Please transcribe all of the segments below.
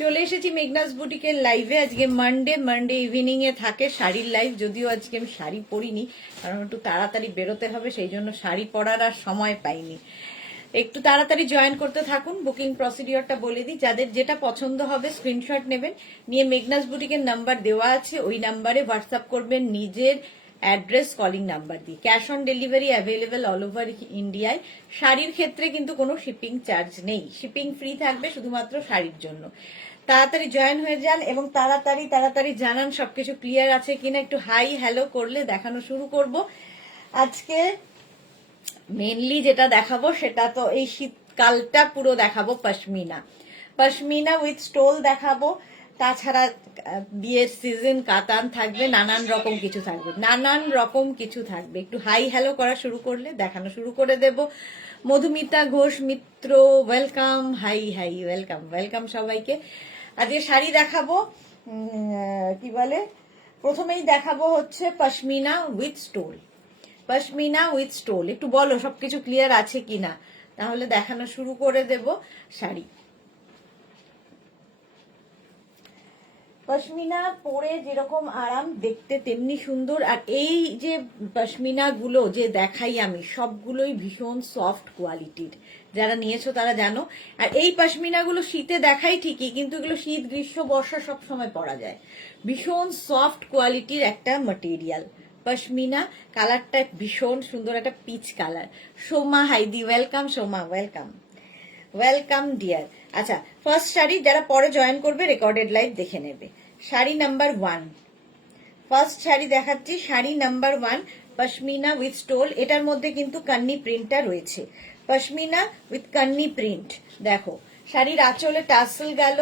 চলে এসেছি মেঘনাস বুটিকের লাইভে। আজকে মানডে ইভিনিং এ থাকে শাড়ির লাইভ। যদিও আজকে আমি শাড়ি পরিনি, কারণ একটু তাড়াতাড়ি বেরোতে হবে, সেই জন্য শাড়ি পরার আর সময় পাইনি। একটু তাড়াতাড়ি জয়েন করতে থাকুন। বুকিং প্রসিডিওরটা বলে দিই, যাদের যেটা পছন্দ হবে স্ক্রিনশট নেবেন, নিয়ে মেঘনাস বুটিকের নাম্বার দেওয়া আছে, ওই নাম্বারে হোয়াটসঅ্যাপ করবেন নিজের অ্যাড্রেস কলিং নাম্বার দিয়ে। Cash on delivery available all over ইন্ডিয়ায়। শাড়ির ক্ষেত্রে কিন্তু কোনো শিপিং চার্জ নেই, শিপিং ফ্রি থাকবে শুধুমাত্র শাড়ির জন্য। তাড়াতাড়ি জয়েন হয়ে যান এবং তাড়াতাড়ি জানান সবকিছু ক্লিয়ার আছে কিনা। একটু হাই হ্যালো করলে দেখানো শুরু করব। আজকে মেনলি যেটা দেখাবো সেটা তো এই শীতকালটা পুরো দেখাবো পশমিনা উইথ স্টোল দেখাবো। তাছাড়া বিয়ের সিজন কাতান থাকবে, নানান রকম কিছু থাকবে। একটু হাই হ্যালো করা শুরু করলে দেখানো শুরু করে দেব। মধুমিতা ঘোষ মিত্র ওয়েলকাম, হাই ওয়েলকাম সবাইকে। আজকে শাড়ি দেখাবো, কি বলে, প্রথমেই দেখাবো হচ্ছে পশমিনা উইথ স্টোল। একটু বলো সবকিছু ক্লিয়ার আছে কিনা, তাহলে দেখানো শুরু করে দেব শাড়ি। পশমিনা পরে যেরকম আরাম, দেখতে তেমনি সুন্দর। আর এই যে পশমিনা গুলো যে দেখাই আমি, সবগুলোই ভীষণ সফট কোয়ালিটির। যারা নিয়েছো তারা জানো। আর এই পশমিনা গুলো শীতে দেখাই ঠিকই, কিন্তু এগুলো শীত গ্রীষ্ম বর্ষা সব সময় পরা যায়। ভীষণ সফট কোয়ালিটির একটা ম্যাটেরিয়াল পশমিনা। কালারটা ভীষণ সুন্দর, একটা পিচ কালার। সোমা হাইদি ওয়েলকাম, সোমা ওয়েলকাম ডিয়ার। আচ্ছা, ফার্স্ট শাড়ি যারা পরে জয়েন করবে রেকর্ডেড লাইভ দেখে নেবে। শাড়ি নাম্বার 1, ফার্স্ট শাড়ি দেখাচ্ছি। Sari number 1 pashmina with stole. এটার মধ্যে কিন্তু কান্নি প্রিন্টটা রয়েছে। Pashmina with Kani print. দেখো শাড়ির আঁচলে টাসেল গেল,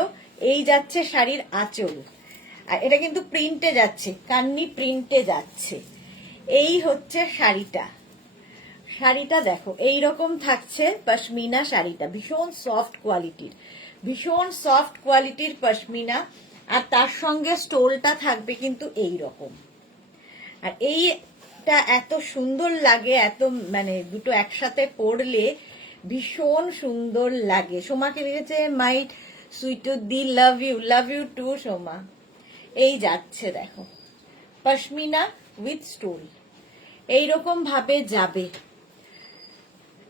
এই যাচ্ছে শাড়ির আঁচল। আর এটা কিন্তু প্রিন্টে যাচ্ছে, কান্নি প্রিন্টে যাচ্ছে। এই হচ্ছে শাড়িটা দেখো এইরকম থাকছে পশমিনা শাড়িটা। ভীষণ সফট কোয়ালিটির পশমিনা। আর তার সঙ্গে স্টোলটা থাকবে কিন্তু এই রকম। আর এইটা এত সুন্দর লাগে, এত মানে দুটো একসাথে পরলে ভীষণ সুন্দর লাগে। সোমাকে লিখেছে মাই সুইট দি লাভ ইউ টু সোমা। এই যাচ্ছে দেখো পশমিনা উইথ স্টোল, এইরকম ভাবে যাবে।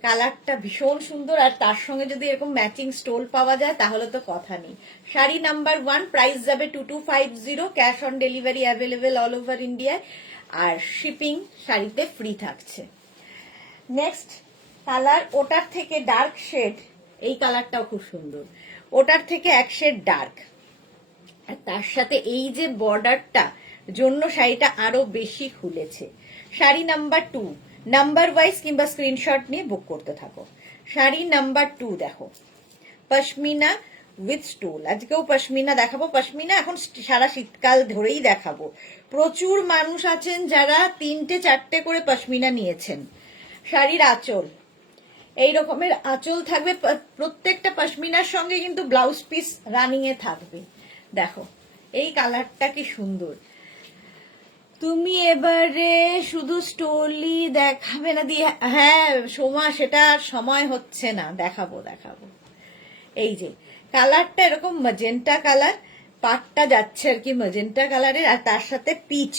কালারটা ভীষণ সুন্দর, আর তার সঙ্গে যদি এরকম ম্যাচিং স্টোল পাওয়া যায় তাহলে তো কথা নেই। শাড়ি নাম্বার 1, প্রাইস যাবে 2250। Cash on delivery available all over ইন্ডিয়ায়, আর শিপিং শাড়িতে ফ্রি থাকছে। নেক্সট কালার, ওটার থেকে ডার্ক শেড। এই কালারটাও খুব সুন্দর, ওটার থেকে এক শেড ডার্ক। আর তার সাথে এই যে বর্ডারটা জন্য শাড়িটা আরো বেশি খুলেছে। শাড়ি নাম্বার 2, নাম্বার ওয়াইজ কিংবা স্ক্রিনশট নিয়ে বুক করতে থাকো। শাড়ি নাম্বার 2 দেখো, পশমিনা উইথ স্টোল। আজকেও পশমিনা দেখাবো। পশমিনা এখন সারা শীতকাল ধরেই দেখাবো। প্রচুর মানুষ আছেন যারা 3-4টে করে পশমিনা নিয়েছেন। শাড়ির আঁচল এই রকমের আঁচল থাকবে। প্রত্যেকটা পশমিনার সঙ্গে কিন্তু ব্লাউজ পিস রানিং এ থাকবে। দেখো এই কালারটা কি সুন্দর। তুমি এবারে শুধু স্টোলি দেখাবে না দিয়ে? হ্যাঁ সোমা, সেটা সময় হচ্ছে না, দেখাবো। এই যে কালারটা এরকম ম্যাজেন্টা কালার, পাটটা যাচ্ছে আর কি ম্যাজেন্টা কালারের, আর তার সাথে পিচ।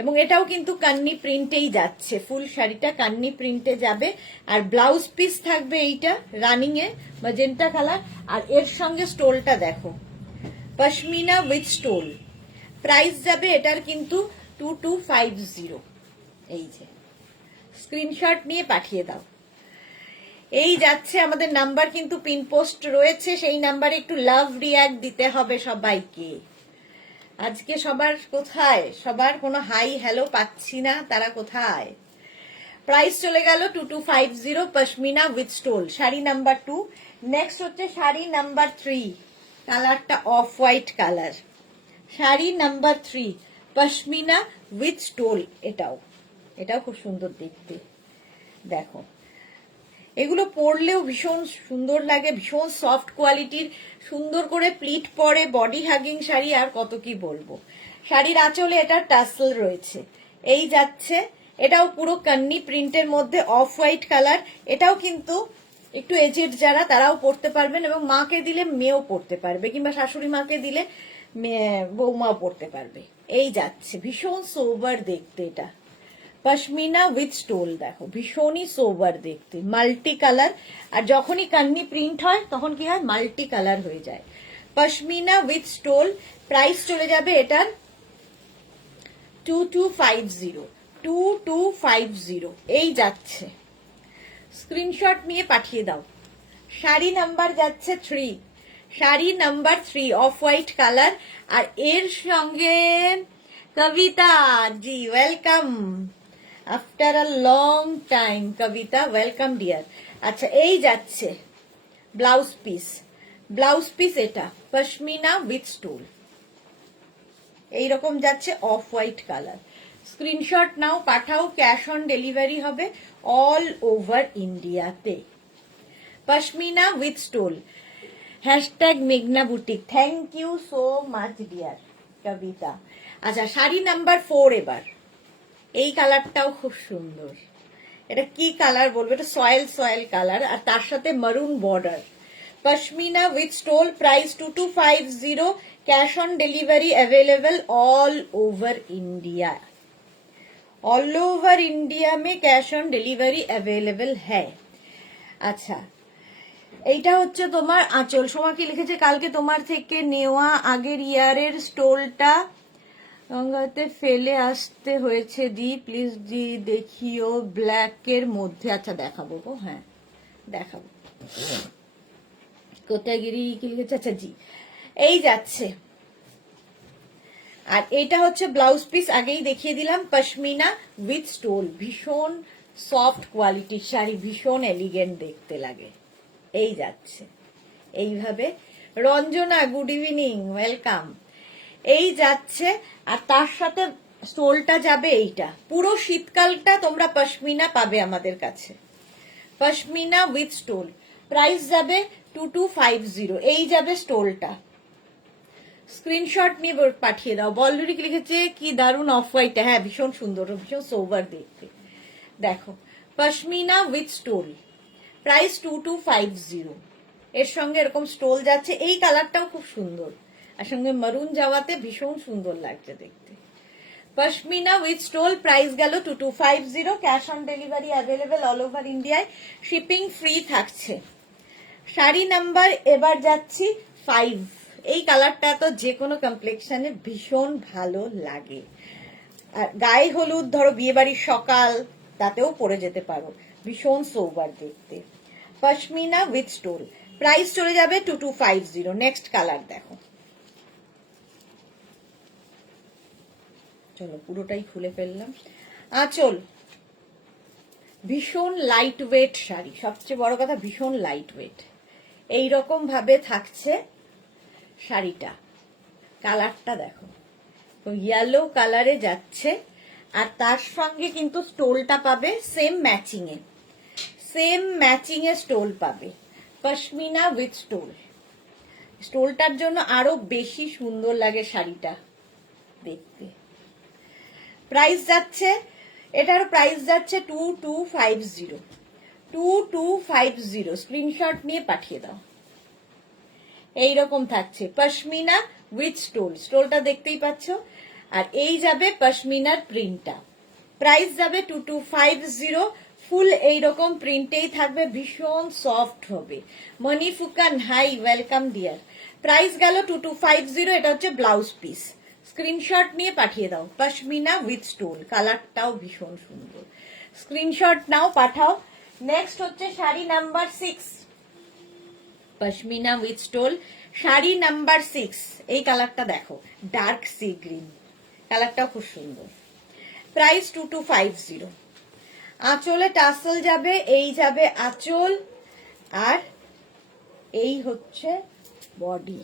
এবং এটাও কিন্তু কান্নি প্রিন্টেই যাচ্ছে, ফুল শাড়িটা কান্নি প্রিন্টে যাবে। আর ব্লাউজ পিস থাকবে এইটা রানিং এ ম্যাজেন্টা কালার, আর এর সঙ্গে স্টোলটা দেখো পশমিনা উইথ স্টোল। প্রাইস যাবে এটার কিন্তু 2250। এই যে স্ক্রিনশট নিয়ে পাঠিয়ে দাও। এই যাচ্ছে আমাদের নাম্বার, কিন্তু পিন পোস্ট রয়েছে, সেই নাম্বারে একটু লাভ রিয়াক্ট দিতে হবে সবাইকে। আজকে সবার কোথায়, সবার কোনো হাই হ্যালো পাচ্ছি না, তারা কোথায়? প্রাইস চলে গেল 2250 pashmina with stole, sari number 2। Next হচ্ছে শাড়ি নাম্বার 3, কালারটা of white colour. Sari number 3 pashmina with stole. এটাও খুব সুন্দর দেখতে। দেখো এগুলো পরলেও ভীষণ সুন্দর লাগে, ভীষণ সফট কোয়ালিটির, সুন্দর করে প্লিট পরে, বডি হাগিং শাড়ি। আর কত কি বলবো। শাড়ির আঁচলে এটা টাসেল রয়েছে, এই যাচ্ছে। এটাও পুরো কান্নি প্রিন্টের মধ্যে অফ হোয়াইট কালার। এটাও কিন্তু একটু এজেড যারা তারাও পড়তে পারবেন, এবং মাকে দিলে মেয়েও পড়তে পারবে, কিংবা শাশুড়ি মাকে দিলে বৌমাও পড়তে পারবে। এই যাচ্ছে, ভীষণ সোবার দেখতে এটা। পশমিনা উইথ স্টোল, দেখো ভীষণই সোবার দেখতে, মাল্টি কালার। আর যখনই কান্নি প্রিন্ট হয় তখন কি হয়, মাল্টি কালার হয়ে যায়। পশমিনা উইথ স্টোল, প্রাইস চলে যাবে এটার 2250, 2250। এই যাচ্ছে, স্ক্রিনশট নিয়ে পাঠিয়ে দাও। শাড়ি নাম্বার যাচ্ছে 3, sari number 3 off white colour. আর এর সঙ্গে Kabita ji, welcome after a long time. Kabita welcome dear. আচ্ছা, এই যাচ্ছে ব্লাউজ পিস, ব্লাউজ পিস এটা পশমিনা উইথ স্টোল, এইরকম যাচ্ছে অফ হোয়াইট কালার। স্ক্রিনশট নাও, পাঠাও, ক্যাশ অন ডেলিভারি হবে অল ওভার ইন্ডিয়াতে। পশমিনা উইথ স্টোল, হ্যাশট্যাগ মেঘনা boutique. Thank you so much dear Kabita. আচ্ছা, শাড়ি নাম্বার 4 এবার। এই কালারটাও খুব সুন্দর, এটা কি কালার বলবো, এটা সয়েল সয়েল কালার, আর তার সাথে মারুন border. Pashmina with stole, price 2250, cash on delivery available all over India. All over India में कैश ऑन डिलीवरी अवेलेबल है। আচ্ছা, এইটা হচ্ছে তোমার আঁচল। সোমাকে লিখেছে কালকে তোমার থেকে নেওয়া আগের ইয়ারের স্টোলটা গঙ্গাতে ফেলে আসতে হয়েছে দি, প্লিজ দি দেখিও ব্ল্যাকের মধ্যে। আচ্ছা দেখাবো গো, হ্যাঁ দেখাবো। কোটাগিরি কি লিখেছে, আচ্ছা জি, এই যাচ্ছে। আর এটা হচ্ছে ব্লাউজ পিস, আগেই দেখিয়ে দিলাম, পশমিনা উইথ স্টোল, ভীষণ সফট কোয়ালিটির শাড়ি, ভীষণ এলিগেন্ট দেখতে লাগে। এই যাচ্ছে এইভাবে। Ranjana good evening, welcome. এই যাচ্ছে, আর তার সাথে স্টোলটা যাবে এইটা। পুরো শীতকালটা তোমরা পশমিনা পাবে আমাদের কাছে, পশমিনা উইথ স্টোল। প্রাইস যাবে 2250, এই যাবে স্টোলটা। স্ক্রিনশট নিয়ে পাঠিয়ে দাও। বলরিক লিখেছে কি দারুন অফ হোয়াইট, হ্যাঁ ভীষণ সুন্দর, ভীষণ সোবার দেখতে। দেখো পশমিনা উইথ স্টোল, প্রাইস 2250। এর সঙ্গে এরকম স্টোল যাচ্ছে, এই কালারটাও খুব সুন্দর, আর সঙ্গে মারুন যাওয়াতে ভীষণ সুন্দর লাগছে দেখতে। পশমিনা উইথ স্টোল, প্রাইস গেল 2250, cash on delivery available all over ইন্ডিয়ায়, শিপিং ফ্রি থাকছে। শাড়ি নাম্বার এবার যাচ্ছি 5। এই কালারটা তো যে কোনো কমপ্লেক্সনে ভীষণ ভালো লাগে, আর গায়ে হলুদ ধরো বিয়ে বাড়ির সকাল তাতেও পরে যেতে পারো, ভীষণ সোবার দেখতে। পশমিনা উইথ স্টোল, প্রাইস চলে যাবে 2250। নেক্সট কালার দেখো, চলো পুরোটাই খুলে ফেললাম। আঁচল, ভীষণ লাইট ওয়েট শাড়ি, সবচেয়ে বড় কথা ভীষণ লাইট ওয়েট। এইরকম ভাবে থাকছে শাড়িটা, কালারটা দেখো ইয়েলো কালারে যাচ্ছে, আর তার সঙ্গে কিন্তু স্টোলটা পাবে সেম ম্যাচিং এ, সেম ম্যাচিং এ স্টোল পাবে। পশমিনা উইথ স্টোল, স্টোলটার জন্য আরো বেশি সুন্দর লাগে শাড়িটা দেখতে। প্রাইস যাচ্ছে, এটার প্রাইস যাচ্ছে 2250, 2250। স্ক্রিনশট নিয়ে পাঠিয়ে দাও। এইরকম থাকছে পশমিনা উইথ স্টোল, স্টোলটা দেখতেই পাচ্ছ। আর এই যাবে পশমিনার প্রিন্টটা, প্রাইস যাবে 2250। ফুল এইরকম প্রিন্টেই থাকবে, ভীষণ সফট হবে। মনি ফুকান হাই, ওয়েলকাম ডিয়ার। প্রাইস গেল 2250, এটা হচ্ছে ব্লাউজ পিস। স্ক্রিনশট নিয়ে পাঠিয়ে দাও। পশমিনা উইথ স্টোল, কালারটাও ভীষণ সুন্দর। স্ক্রিনশট নাও, পাঠাও। নেক্সট হচ্ছে sari number 6, pashmina with stole, sari number 6। এই কালারটা দেখো, ডার্ক সি গ্রিন, কালারটাও খুব সুন্দর। প্রাইস 2250। আঁচলে টাসেল যাবে, এই যাবে আঁচল, আর এই হচ্ছে বডি,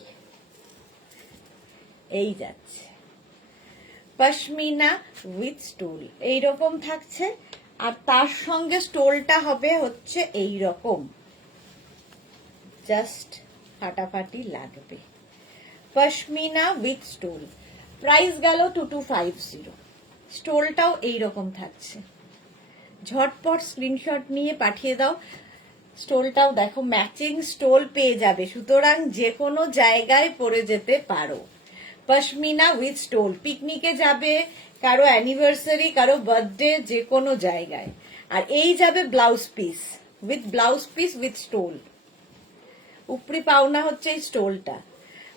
এই যাচ্ছে পশমিনা উইথ স্টোল, এইরকম থাকছে। আর তার সঙ্গে স্টোলটা হবে হচ্ছে এইরকম, জাস্ট ফাটাফাটি লাগবে। পশমিনা উইথ স্টোল, প্রাইস গেল 2250। স্টোলটাও এইরকম থাকছে। ঝটপট স্ক্রিনশট নিয়ে পাঠিয়ে দাও। স্টোলটাও দেখো ম্যাচিং স্টোল পেয়ে যাবে, সুতরাং যে কোনো জায়গায় পরে যেতে পারো। পশমিনা উইথ স্টোল, পিকনিকে যাবে, কারো অ্যানিভার্সারি, কারো বার্থডে, যে কোনো জায়গায়। আর এই যাবে ব্লাউজ পিস উইথ স্টোল, উপরি পাওনা হচ্ছে এই স্টোলটা।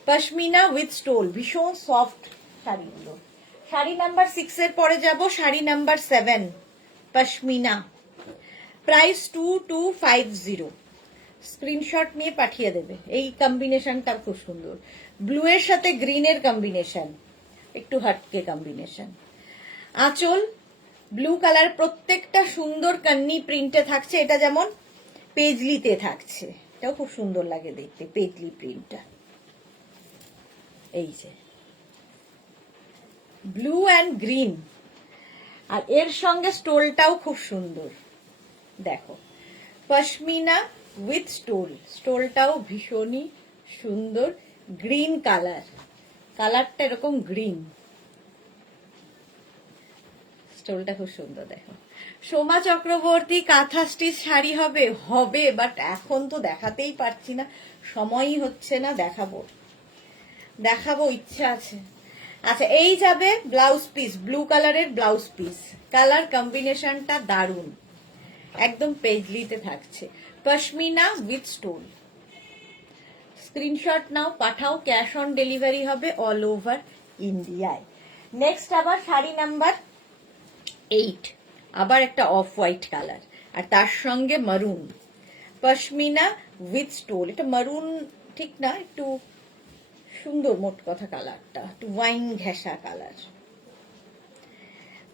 পশমিনা উইথ স্টোল, ভীষণ সফট শাড়িগুলো। শাড়ি নাম্বার 6 এর পরে যাব, sari number 7 pashmina, price 2250। Screenshot নিয়ে পাঠিয়ে দেবে। এই কম্বিনেশনটা খুব সুন্দর, ব্লু এর সাথে গ্রিনের কম্বিনেশন, একটু হাটকে কম্বিনেশন। আঁচল ব্লু কালার, প্রত্যেকটা সুন্দর কান্নি প্রিন্টে থাকছে। এটা যেমন পেজলিতে থাকছে, এটাও খুব সুন্দর লাগে দেখতে, পেজলি প্রিন্টটা। এই যে ব্লু অ্যান্ড গ্রিন, আর এর সঙ্গে স্টোলটাও খুব সুন্দর দেখো, পশমিনা উইথ স্টোল, স্টোলটাও ভীষণই সুন্দর, গ্রিন কালারটা এরকম গ্রিন, স্টোলটা খুব সুন্দর দেখো। সোমা চক্রবর্তী কাঁথা স্টিচ শাড়ি হবে, বাট এখন তো দেখাতেই পারছি না, সময়ই হচ্ছে না, দেখাবো ইচ্ছা আছে। আচ্ছা, এই যাবে ব্লাউজ পিস, ব্লু কালারের ব্লাউজ পিস, কালার কম্বিনেশনটা দারুণ, একদম পেজলিতে থাকছে। পশমিনা উইথ স্টোল, স্ক্রিনশট নাও, পাঠাও, ক্যাশ অন ডেলিভারি হবে অল ওভার ইন্ডিয়ায়। নেক্সট আবার শাড়ি নাম্বার 8, আবার একটা অফ হোয়াইট কালার, আর তার সঙ্গে মারুন, পশমিনা উইথ স্টোল। এটা মারুন ঠিক না, একটু সুন্দর, মোট কথা কালারটা একটু ওয়াইন ঘেঁষা কালার।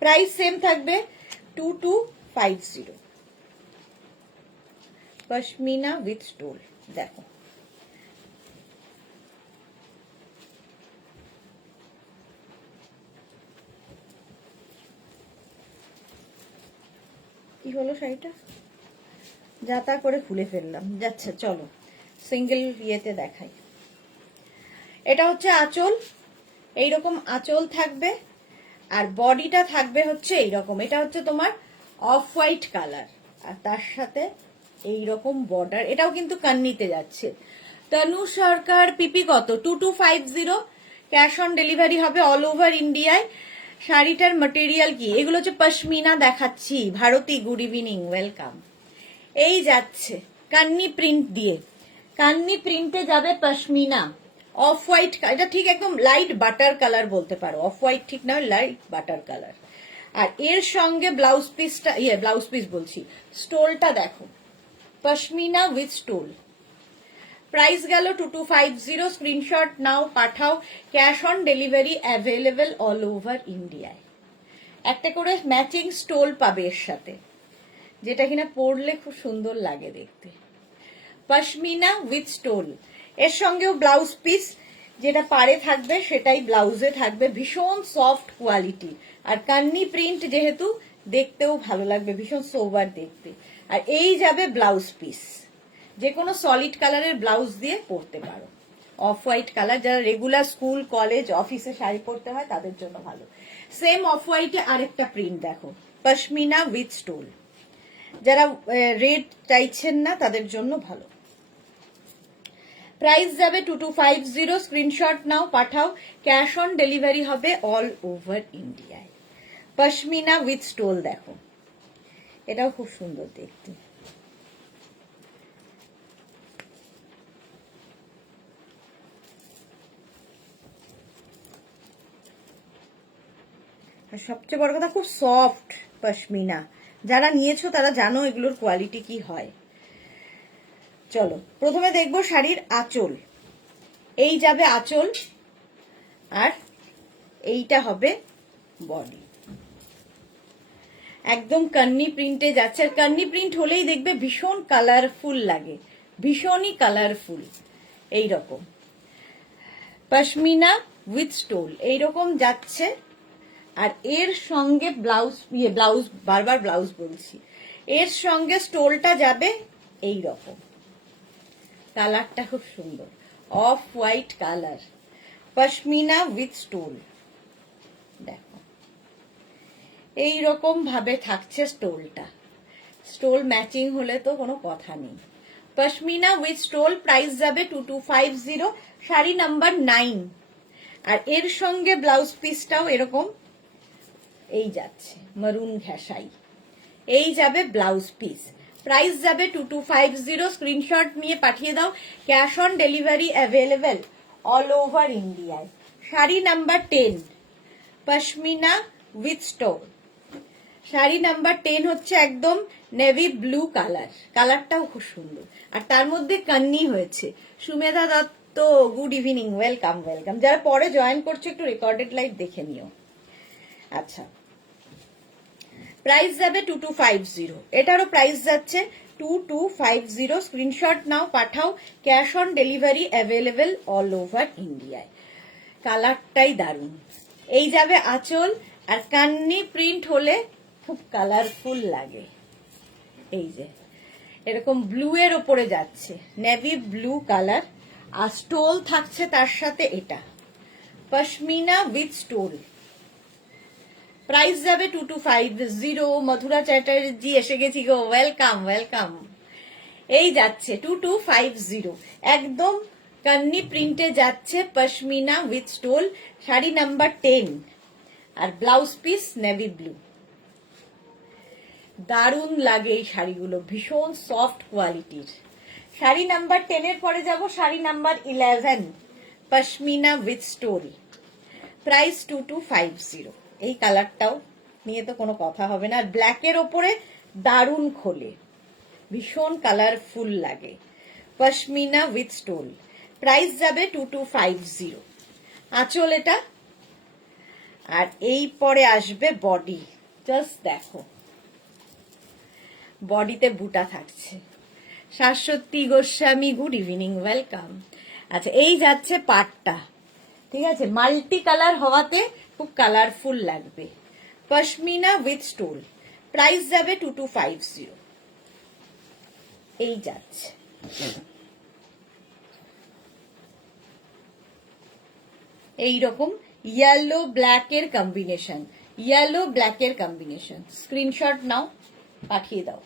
প্রাইস সেম থাকবে 2250, পশমিনা উইথ স্টোল। দেখো কি হলো, শাড়িটা যাতা করে খুলে ফেললাম, যাচ্ছে। চলো সিঙ্গেল ইয়েতে দেখাই। এটা হচ্ছে আঁচল, এইরকম আঁচল থাকবে, আর বডিটা থাকবে হচ্ছে এইরকম। এটা হচ্ছে তোমার অফ হোয়াইট কালার, আর তার সাথে এইরকম বর্ডার। এটাও কিন্তু কান্নিতে যাচ্ছে। তনু সরকার, পিপি কত? 2250, ক্যাশ অন ডেলিভারি হবে অল ওভার ইন্ডিয়ায়। শাড়িটার ম্যাটেরিয়াল কি? এগুলো হচ্ছে পশমিনা দেখাচ্ছি। Bharati, good evening, welcome. এই যাচ্ছে কান্নি প্রিন্ট দিয়ে, কান্নি প্রিন্টে যাবে পশমিনা, অফ হোয়াইট, এটা ঠিক একদম লাইট বাটার কালার বলতে পারো, অফ হোয়াইট ঠিক না, লাইট বাটার কালার। আর এর সঙ্গে ব্লাউজ পিসটা, ব্লাউজ পিস বলছি, স্টোলটা দেখো, পশমিনা উইথ স্টোল। প্রাইস গেল 2250, স্ক্রিনশট নাও, পাঠাও, cash on delivery available all over ইন্ডিয়ায়। একটা করে ম্যাচিং স্টোল পাবে এর সাথে, যেটা কিনা পরলে খুব সুন্দর লাগে দেখতে। পশমিনা উইথ স্টোল, এর সঙ্গেও ব্লাউজ পিস, যেটা পাড়ে থাকবে সেটাই ব্লাউজে থাকবে, ভীষণ সফট কোয়ালিটি। আর কান্নি প্রিন্ট যেহেতু, দেখতেও ভালো লাগবে, ভীষণ সোবার দেখতে। আর এই যাবে ব্লাউজ পিস, যে কোনো সলিড কালারের ব্লাউজ দিয়ে পরতে পারো। অফ হোয়াইট কালার, যারা রেগুলার স্কুল, কলেজ, অফিসে শাড়ি পরতে হয় তাদের জন্য ভালো। সেম অফ হোয়াইটে আরেকটা প্রিন্ট দেখো, পশমিনা উইথ স্টোল, যারা রেড চাইছেন না তাদের জন্য ভালো। প্রাইস যাবে 2250, স্ক্রিনশট নাও, পাঠাও, ক্যাশ অন ডেলিভারি হবে অল ওভার ইন্ডিয়ায়। পশমিনা উইথ স্টোল দেখো, এটাও খুব সুন্দর দেখতে। আর সবচেয়ে বড় কথা, খুব সফট পশমিনা, যারা নিয়েছো তারা জানো এগুলোর কোয়ালিটি কি হয়। চলো প্রথমে দেখবো শাড়ির আঁচল। এই যাবে আঁচল, আর এইটা হবে বডি, একদম কান্নি প্রিন্টে যাচ্ছে। আর কান্নি প্রিন্ট হলেই দেখবে ভীষণ কালারফুল লাগে, ভীষণই কালারফুল। এইরকম পশমিনা উইথ স্টোল এইরকম যাচ্ছে। আর এর সঙ্গে ব্লাউজ বারবার ব্লাউজ বলছি, এর সঙ্গে স্টোলটা যাবে এই রকম, কালারটা খুব সুন্দর, of white colour, pashmina with stole. দেখো এইরকম ভাবে থাকছে স্টোলটা, স্টোল ম্যাচিং হলে তো কোনো কথা নেই। পশমিনা উইথ স্টোল, প্রাইস যাবে 2250, শাড়ি নাম্বার 9। আর এর সঙ্গে ব্লাউজ পিসটাও এরকম এই যাচ্ছে মারুন ঘেঁষাই, এই যাবে ব্লাউজ পিস, প্রাইস যাবে 2250। স্ক্রিনশট নিয়ে পাঠিয়ে দাও, cash on delivery available all over ইন্ডিয়ায়। Sari number 10 pashmina with stole, sari number 10 হচ্ছে একদম নেভি ব্লু কালার, কালারটাও খুব সুন্দর, আর তার মধ্যে কান্নি হয়েছে। Sumedha Dutta, good evening, welcome welcome. যারা পরে জয়েন করছে একটু রেকর্ডেড লাইভ দেখে নিও। আচ্ছা, প্রাইস যাবে 2250, এটারও প্রাইস যাচ্ছে 2250। স্ক্রিনশট নাও, পাঠাও, cash on delivery available all over ইন্ডিয়ায়। কালারটাই দারুণ। এই যাবে আঁচল, আর কান্নি প্রিন্ট হলে খুব কালারফুল লাগে। এই যে এরকম ব্লু এর ওপরে যাচ্ছে, নেভি ব্লু কালার, আর স্টোল থাকছে তার সাথে। এটা পশমিনা উইথ স্টোল, প্রাইস যাবে 2250। মধুরা চ্যাটার্জি এসে গেছি গো, ওয়েলকাম ওয়েলকাম। এই যাচ্ছে 2250, একদম কান্নি প্রিন্টে যাচ্ছে, pashmina with stole, sari number 10, আর ব্লাউজ পিস নেভি ব্লু। দারুণ লাগে এই শাড়িগুলো, ভীষণ সফট কোয়ালিটির। শাড়ি নাম্বার 10 এর পরে যাব sari number 11, pashmina with stole, price 2250। এই কালারটাও নিয়ে তো কোনো কথা হবে না, আর ব্ল্যাকের ওপরে দারুণ খোলে, ভীষণ কালারফুল লাগে। পশমিনা উইথ স্টোল, প্রাইস যাবে 2250। আঁচল এটা, আর এই পরে আসবে বডি। জাস্ট দেখো, বডিতে বুটা থাকছে। Shashwati Goswami, good evening, welcome. আচ্ছা, এই যাচ্ছে পাটটা, ঠিক আছে, মাল্টি কালার হওয়াতে খুব কালারফুল লাগবে। পশমিনা উইথ স্টোল, প্রাইস যাবে 2250। এই যাচ্ছে, এইরকম ইয়েলো ব্ল্যাকের কম্বিনেশন, ইয়েলো ব্ল্যাকের কম্বিনেশন। স্ক্রিনশট নাও, পাঠিয়ে দাও,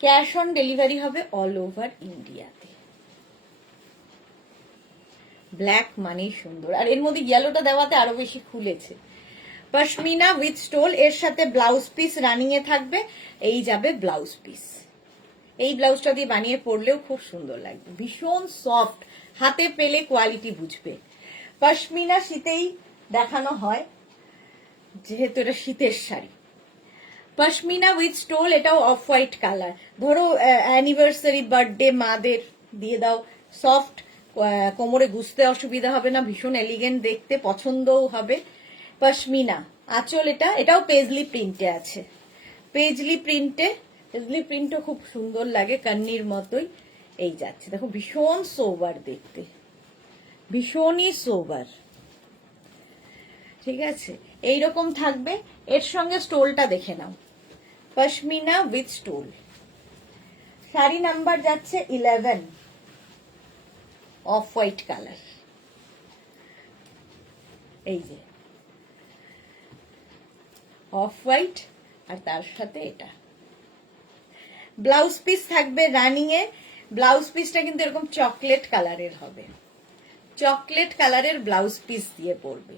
ক্যাশ অন ডেলিভারি হবে অল ওভার ইন্ডিয়াতে। ব্ল্যাক মানেই সুন্দর, আর এর মধ্যে ইয়েলোটা দেওয়াতে আরো বেশি খুলেছে। পশমিনা উইথ স্টোল, এর সাথে ব্লাউজ পিস রানিং এ থাকবে। এই যাবে ব্লাউজ পিস, এই ব্লাউজটা দিয়ে বানিয়ে পরলেও খুব সুন্দর লাগবে, ভীষণ সফট, হাতে পেলে কোয়ালিটি বুঝবে। পশমিনা শীতেই দেখানো হয়, যেহেতু এটা শীতের শাড়ি। পশমিনা উইথ স্টোল, এটাও অফ হোয়াইট কালার। ধরো অ্যানিভার্সারি, বার্থডে মাদের দিয়ে দাও, সফট, কোমরে গুছতে অসুবিধা হবে না, ভীষণ এলিগেন্ট দেখতে, পছন্দও হবে। পশমিনা আঁচল, এটাও পেজলি প্রিন্টে আছে, পেজলি প্রিন্টে, পেজলি প্রিন্টও খুব সুন্দর লাগে, কান্নির মতোই। এই যাচ্ছে, দেখো ভীষণ সোবার দেখতে, ভীষণই সোবার, ঠিক আছে, এইরকম থাকবে। এর সঙ্গে স্টোলটা দেখে নাও, pashmina with stole, sari number যাচ্ছে 11, অফ হোয়াইট কালার। এই যে অফ হোয়াইট, আর তার সাথে এটা ব্লাউজ পিস থাকবে রানিং এ। ব্লাউজ পিসটা কিন্তু এরকম চকলেট কালারের হবে, চকলেট কালারের ব্লাউজ পিস দিয়ে পরবে।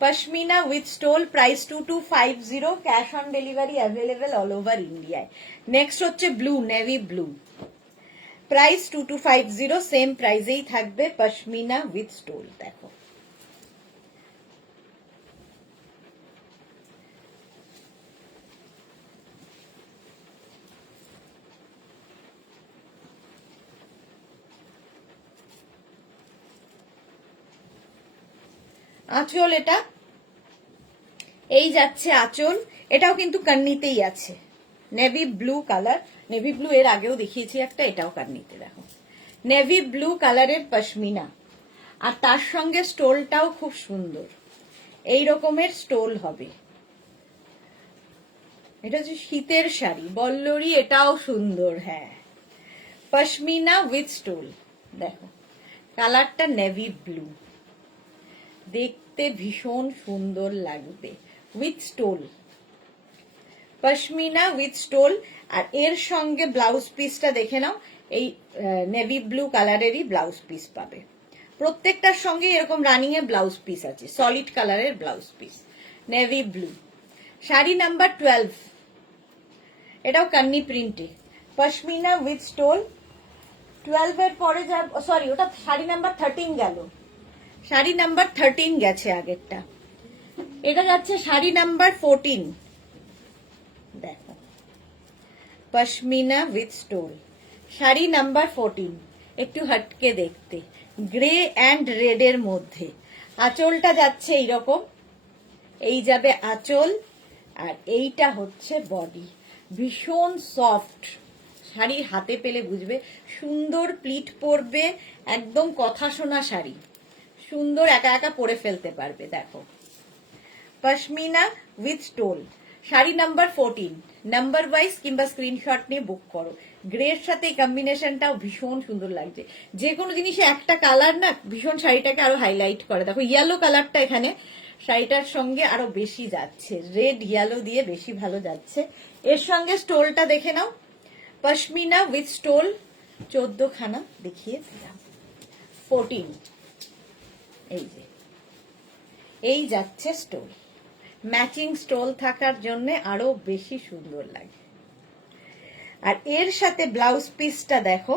Pashmina with stole, price 2250, cash on delivery available all over ইন্ডিয়ায়। নেক্সট হচ্ছে blue, navy blue, price 2250, same প্রাইসেই থাকবে, পশমিনা উইথ স্টোল। দেখো আঁচল, এটা এই যাচ্ছে আঁচল, এটাও কিন্তু কান্নিতেই আছে, navy blue colour, navy blue এর আগেও দেখিয়েছি একটা, এটাও কান্নিতে। দেখো নেভি ব্লু কালারের পশমিনা, আর তার সঙ্গে স্টোলটাও খুব সুন্দর, এই রকমের স্টোল হবে। এটা হচ্ছে শীতের শাড়ি, বল্লরি, এটাও সুন্দর, হ্যাঁ, পশমিনা উইথ স্টোল। দেখো কালারটা নেভি ব্লু, দেখতে ভীষণ সুন্দর লাগবে, with stole, pashmina with stole. আর এর সঙ্গে ব্লাউজ পিসটা দেখে নাও, এই নেভি ব্লু কালারেরই ব্লাউজ পিস পাবে। প্রত্যেকটার সঙ্গে এরকম রানিং এ ব্লাউজ পিস আছে, সলিড কালারের blouse piece, navy blue. Sari number 12, এটাও কান্নি প্রিন্টে, পশমিনা উইথ স্টোল। 12 এর পরে যা, সরি ওটা শাড়ি নাম্বার 13 গেল, শাড়ি নাম্বার 13 গেছে আগেরটা। এটা যাচ্ছে শাড়ি নাম্বার 14। দেখো, pashmina with stole, sari number 14, একটু হটকে দেখতে, গ্রে অ্যান্ড রেড এর মধ্যে। আঁচলটা যাচ্ছে এইরকম, এই যাবে আঁচল, আর এইটা হচ্ছে বডি। ভীষণ সফট শাড়ি, হাতে পেলে বুঝবে, সুন্দর প্লিট পরবে, একদম কথা শোনা শাড়ি, সুন্দর একা একা পরে ফেলতে পারবে। দেখো, pashmina with stole, sari number 14। Number wise কিংবা স্ক্রিনশট নিয়ে বুক করো। গ্রের সাথে এই কম্বিনেশনটাও ভীষণ সুন্দর লাগছে। যে কোনো জিনিসে একটা কালার না ভীষণ শাড়িটাকে আরো হাইলাইট করে। দেখো ইয়েলো কালারটা এখানে শাড়িটার সঙ্গে আরো বেশি যাচ্ছে, রেড ইয়েলো দিয়ে বেশি ভালো যাচ্ছে। এর সঙ্গে স্টোলটা দেখে নাও, পশমিনা উইথ স্টোল 14 খানা দেখিয়ে দিলাম। 14, এই যে এই যাচ্ছে স্টোল, ম্যাচিং স্টোল থাকার জন্য আরো বেশি সুন্দর লাগে। আর এর সাথে ব্লাউজ পিসটা দেখো,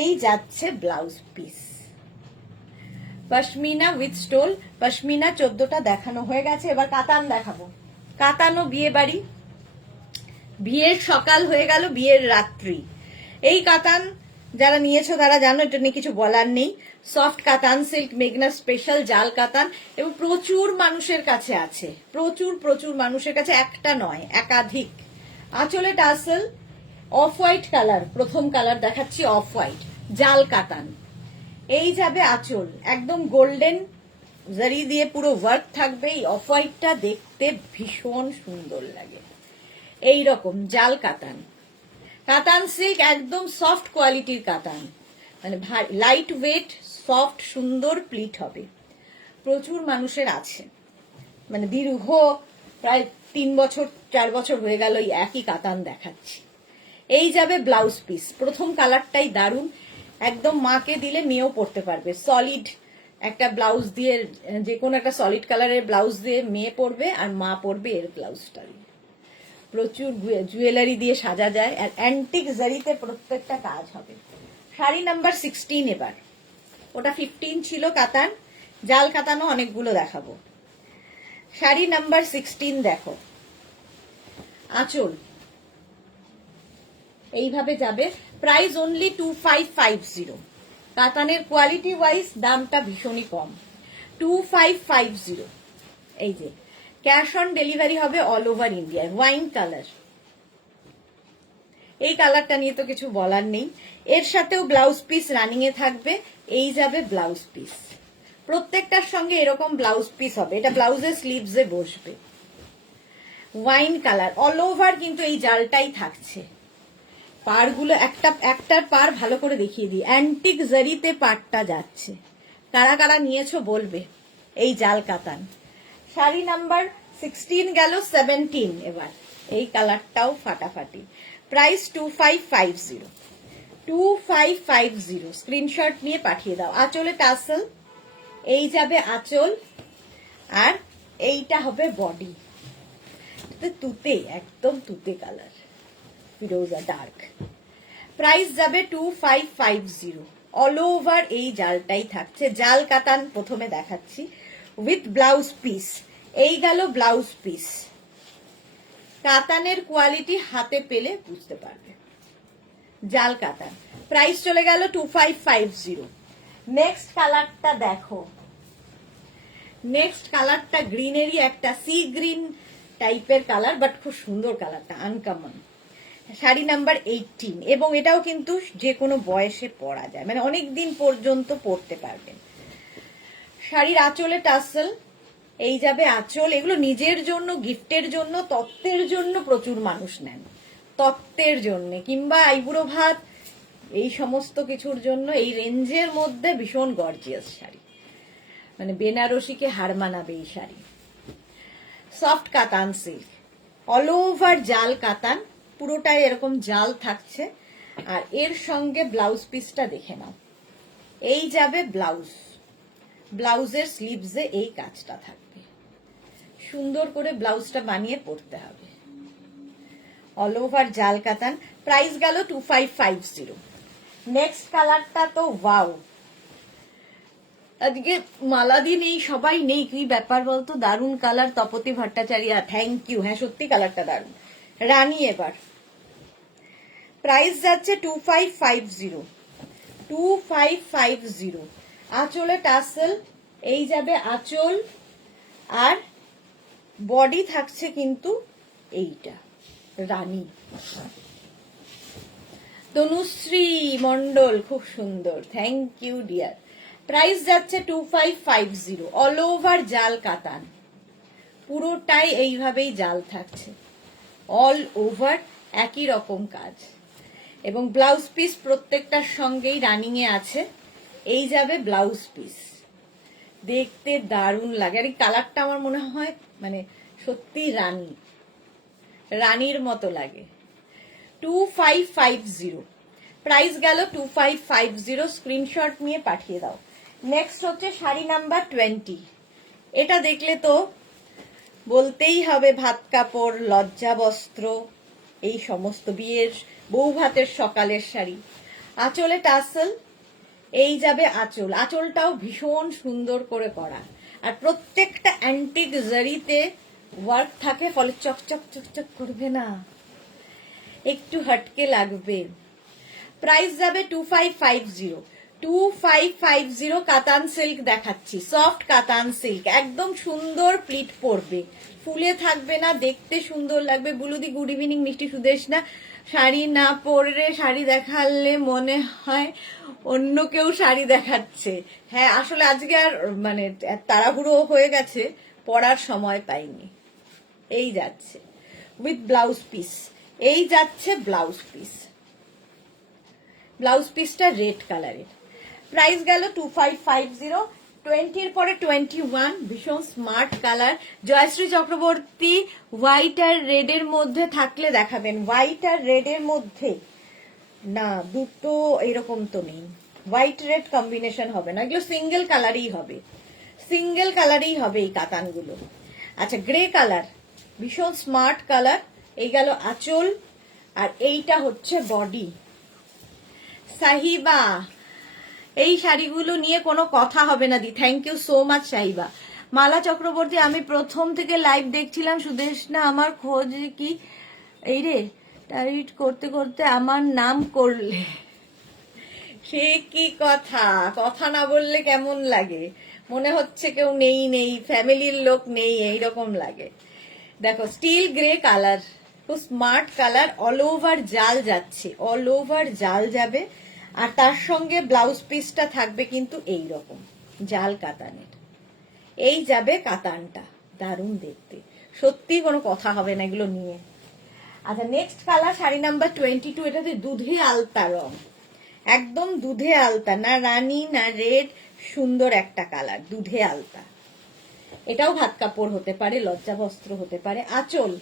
এই যাচ্ছে blouse piece, pashmina with stole. Pashmina 14টা দেখানো হয়ে গেছে, এবার কাতান দেখাবো। কাতানও বিয়ে বাড়ি, বিয়ের সকাল হয়ে গেল, বিয়ের রাত্রি। এই কাতান যারা নিয়েছো তারা জানো, এটা নিয়ে কিছু বলার নেই। সফট কাতান সিল্ক, মেঘনা স্পেশাল জাল কাতান, এবং প্রচুর মানুষের কাছে আছে, প্রচুর প্রচুর মানুষের কাছে, একটা নয় একাধিক। আঁচলে টাসেল, অফ হোয়াইট কালার, প্রথম কালার দেখাচ্ছি অফ হোয়াইট, জাল কাতান। এই যাবে আঁচল, একদম গোল্ডেন জারি দিয়ে পুরো ওয়ার্ক থাকবে। এই অফ হোয়াইটটা দেখতে ভীষণ সুন্দর লাগে। এই রকম জাল কাতান, কাতান সিল্ক, একদম সফট কোয়ালিটির কাতান, মানে লাইট ওয়েট, সফট, সুন্দর প্লিট হবে। প্রচুর মানুষের আছে, মানে দীর্ঘ প্রায় 3 বছর 4 বছর হয়ে গেল এই একই কাতান দেখাচ্ছি। এই যাবে ব্লাউজ পিস, প্রথম কালারটাই দারুণ, একদম মাকে দিলে মেয়েও পরতে পারবে। সলিড একটা ব্লাউজ দিয়ে, যে কোনো একটা সলিড কালারের ব্লাউজ দিয়ে মেয়ে পরবে, আর মা পরবে এর ব্লাউজটা দিয়ে। প্রচুর জুয়েলারি দিয়ে সাজা যায়, আর অ্যান্টিক জারিতে প্রত্যেকটা কাজ হবে। শাড়ি নাম্বার 16 এবার, ওটা 15 ছিল কাতান, জাল কাতানও অনেকগুলো দেখাবো। শাড়ি নাম্বার 16 দেখো, আঁচল এইভাবে যাবে, প্রাইস অনলি 2550। কাতানের কোয়ালিটি ওয়াইজ দামটা ভীষণই কম, 2550। এই যে ক্যাশ অন ডেলিভারি হবে অল ওভার ইন্ডিয়ায়। ওয়াইন কালার, এই কালারটা নিয়ে তো কিছু বলার নেই। এর সাথেও ব্লাউজ পিস রানিং এ থাকবে, এই যাবে ব্লাউজ পিস, প্রত্যেকটার সঙ্গে এরকম ব্লাউজ পিস হবে। এটা ব্লাউজের স্লিভসে বসবে। ওয়াইন কালার, অল ওভার কিন্তু এই জালটাই থাকছে। পাড়গুলো একটার পার ভালো করে দেখিয়ে দিই, অ্যান্টিক জারিতে পাড়টা যাচ্ছে। কারা কারা নিয়েছো বলবে। এই জাল কাতান, শাড়ি নাম্বার 16 গেল, 17 এবার। এই কালারটাও ফাটাফাটি, প্রাইস 2550, 2550। স্ক্রিনশট নিয়ে পাঠিয়ে দাও। আঁচলে টাসেল, এই যাবে আঁচল, আর এইটা হবে বডি, তুতে, একদম তুতে কালার, ফিরোজা ডার্ক। প্রাইস যাবে 2550। অল ওভার এই জালটাই থাকছে, জাল কাতান প্রথমে দেখাচ্ছি উইথ ব্লাউজ পিস। এই গেল ব্লাউজ পিস, কাতানের কোয়ালিটি হাতে পেলে বুঝতে পারবে, জাল কাতান। প্রাইস চলে গেল 2550। নেক্সট কালারটা দেখো, নেক্সট কালারটা গ্রিনেরই একটা সি গ্রিন টাইপের কালার, বাট খুব সুন্দর কালারটা, আনকমন। শাড়ি নাম্বার 18, এবং এটাও কিন্তু যে কোনো বয়সে পরা যায়, মানে অনেক দিন পর্যন্ত পরতে পারবেন। শাড়ির আঁচলে টাসেল, এই যাবে আঁচল। এগুলো নিজের জন্য, গিফটের জন্য, তত্ত্বের জন্য প্রচুর মানুষ নেন, তত্ত্বের জন্য কিংবা আইবুড়ো ভাত, এই সমস্ত কিছুর জন্য এই রেঞ্জের মধ্যে ভীষণ গর্জিয়াস শাড়ি, মানে বেনারসিকে হার মানাবে এই শাড়ি। সফট কাতান সিল্ক, অল ওভার জাল কাতান, পুরোটাই এরকম জাল থাকছে। আর এর সঙ্গে ব্লাউজ পিসটা দেখে নাও। এই যাবে ব্লাউজ, ব্লাউজের স্লিভসে এই কাজটা থাকবে। সুন্দর করে ব্লাউজটা বানিয়ে পরতে হবে। অল ওভার জাল কাতান। প্রাইস গেল 2550। নেক্সট কালারটা তো ওয়াও, আজকে মালাদি নেই, সবাই নেই, কি ব্যাপার বলতো? দারুণ colour. Tapati Bhattacharya, thank you. হ্যাঁ সত্যি কালারটা দারুণ। রানী এবার প্রাইস যাচ্ছে 2550। 2550। আঁচলে টাসেল, এই যাবে আঁচল, আর বডি থাকছে কিন্তু এইটা রানী। তনুশ্রী মন্ডল, খুব সুন্দর, থ্যাংক ইউ ডিয়ার। প্রাইস যাচ্ছে 2550। অল ওভার জাল কাতান, পুরোটাই এইভাবেই জাল থাকছে, অল ওভার একই রকম কাজ। এবং ব্লাউজ পিস প্রত্যেকটার সঙ্গেই রানিং এ আছে। এই যাবে ব্লাউজ পিস, দেখতে দারুণ লাগে। আর এই কালারটা আমার মনে হয় মানে সত্যি রানী, রানীর মতো লাগে। 2550। প্রাইস গেল 2550। স্ক্রিনশট নিয়ে পাঠিয়ে দাও। নেক্সট হচ্ছে শাড়ি নাম্বার 20। এটা দেখলে তো বলতেই হবে ভাত কাপড়, লজ্জা বস্ত্র, এই সমস্ত বিয়ের বউ ভাতের সকালের শাড়ি। আঁচলে টাসেল, এই যাবে আঁচল, আঁচলটাও ভীষণ সুন্দর করে করা, আর প্রত্যেকটা অ্যান্টিক জারিতে ওয়ার্ক থাকে, ফলে চকচক চকচক করবে না, একটু হটকে লাগবে। প্রাইস যাবে 2550। 2550 কাতান সিল্ক দেখাচ্ছি, সফট কাতান সিল্ক, একদম সুন্দর প্লিট পরবে, ফুলে থাকবে না, দেখতে সুন্দর লাগবে। বুলুদি গুড ইভিনিং। মিষ্টি সুদেশ না, শাড়ি না পরে শাড়ি দেখালে মনে হয় অন্য কেউ শাড়ি দেখাচ্ছে। হ্যাঁ আসলে আজকে আর মানে তাড়াহুড়ো হয়ে গেছে, পরার সময় পাইনি। এই যাচ্ছে উইথ ব্লাউজ পিস, এই যাচ্ছে ব্লাউজ পিস, ব্লাউজ পিসটা রেড কালারের। প্রাইস গেল 2550। 20 পরে 21, ভীষণ smart colour. Joyshree Chakraborty, white আর রেড এর মধ্যে থাকলে দেখাবেন। হোয়াইট আর রেড এর মধ্যে না, দুটো এরকম তো নেই, হোয়াইট রেড কম্বিনেশন হবে না, এগুলো সিঙ্গেল কালারই হবে, সিঙ্গেল কালারই হবে এই কাতানগুলো। আচ্ছা গ্রে কালার, ভীষণ স্মার্ট কালার। এই গেল আঁচল, আর এইটা হচ্ছে বডি। সাহিবা, এই শাড়িগুলো নিয়ে কোনো কথা হবে না দি, thank you so much Sahiba. Mala Chakraborty, আমি প্রথম থেকে লাইভ দেখছিলাম, সুদেশ না আমার খোঁজ কি এই রে, টাইট করতে করতে আমার নাম করলে, সে কি কথা, কথা না বললে কেমন লাগে, মনে হচ্ছে কেউ নেই, নেই ফ্যামিলির লোক নেই, এইরকম লাগে। দেখো স্টিল গ্রে কালার, খুব স্মার্ট কালার, অল ওভার জাল যাচ্ছে, অল ওভার জাল যাবে, আর তার সঙ্গে ব্লাউজ পিসটা থাকবে কিন্তু এই রকম জাল কাতানের। এই যাবে কাতানটা, দারুণ দেখতে, সত্যি কোনো কথা হবে না এগুলো নিয়ে। আচ্ছা নেক্সট কালার শাড়ি নাম্বার 22। এটাতে দুধে আলতা রং, একদম দুধে আলতা, না রানী না রেড, সুন্দর একটা কালার, দুধে আলতা। এটাও ভাত কাপড় হতে পারে, লজ্জা বস্ত্র হতে পারে। আঁচল,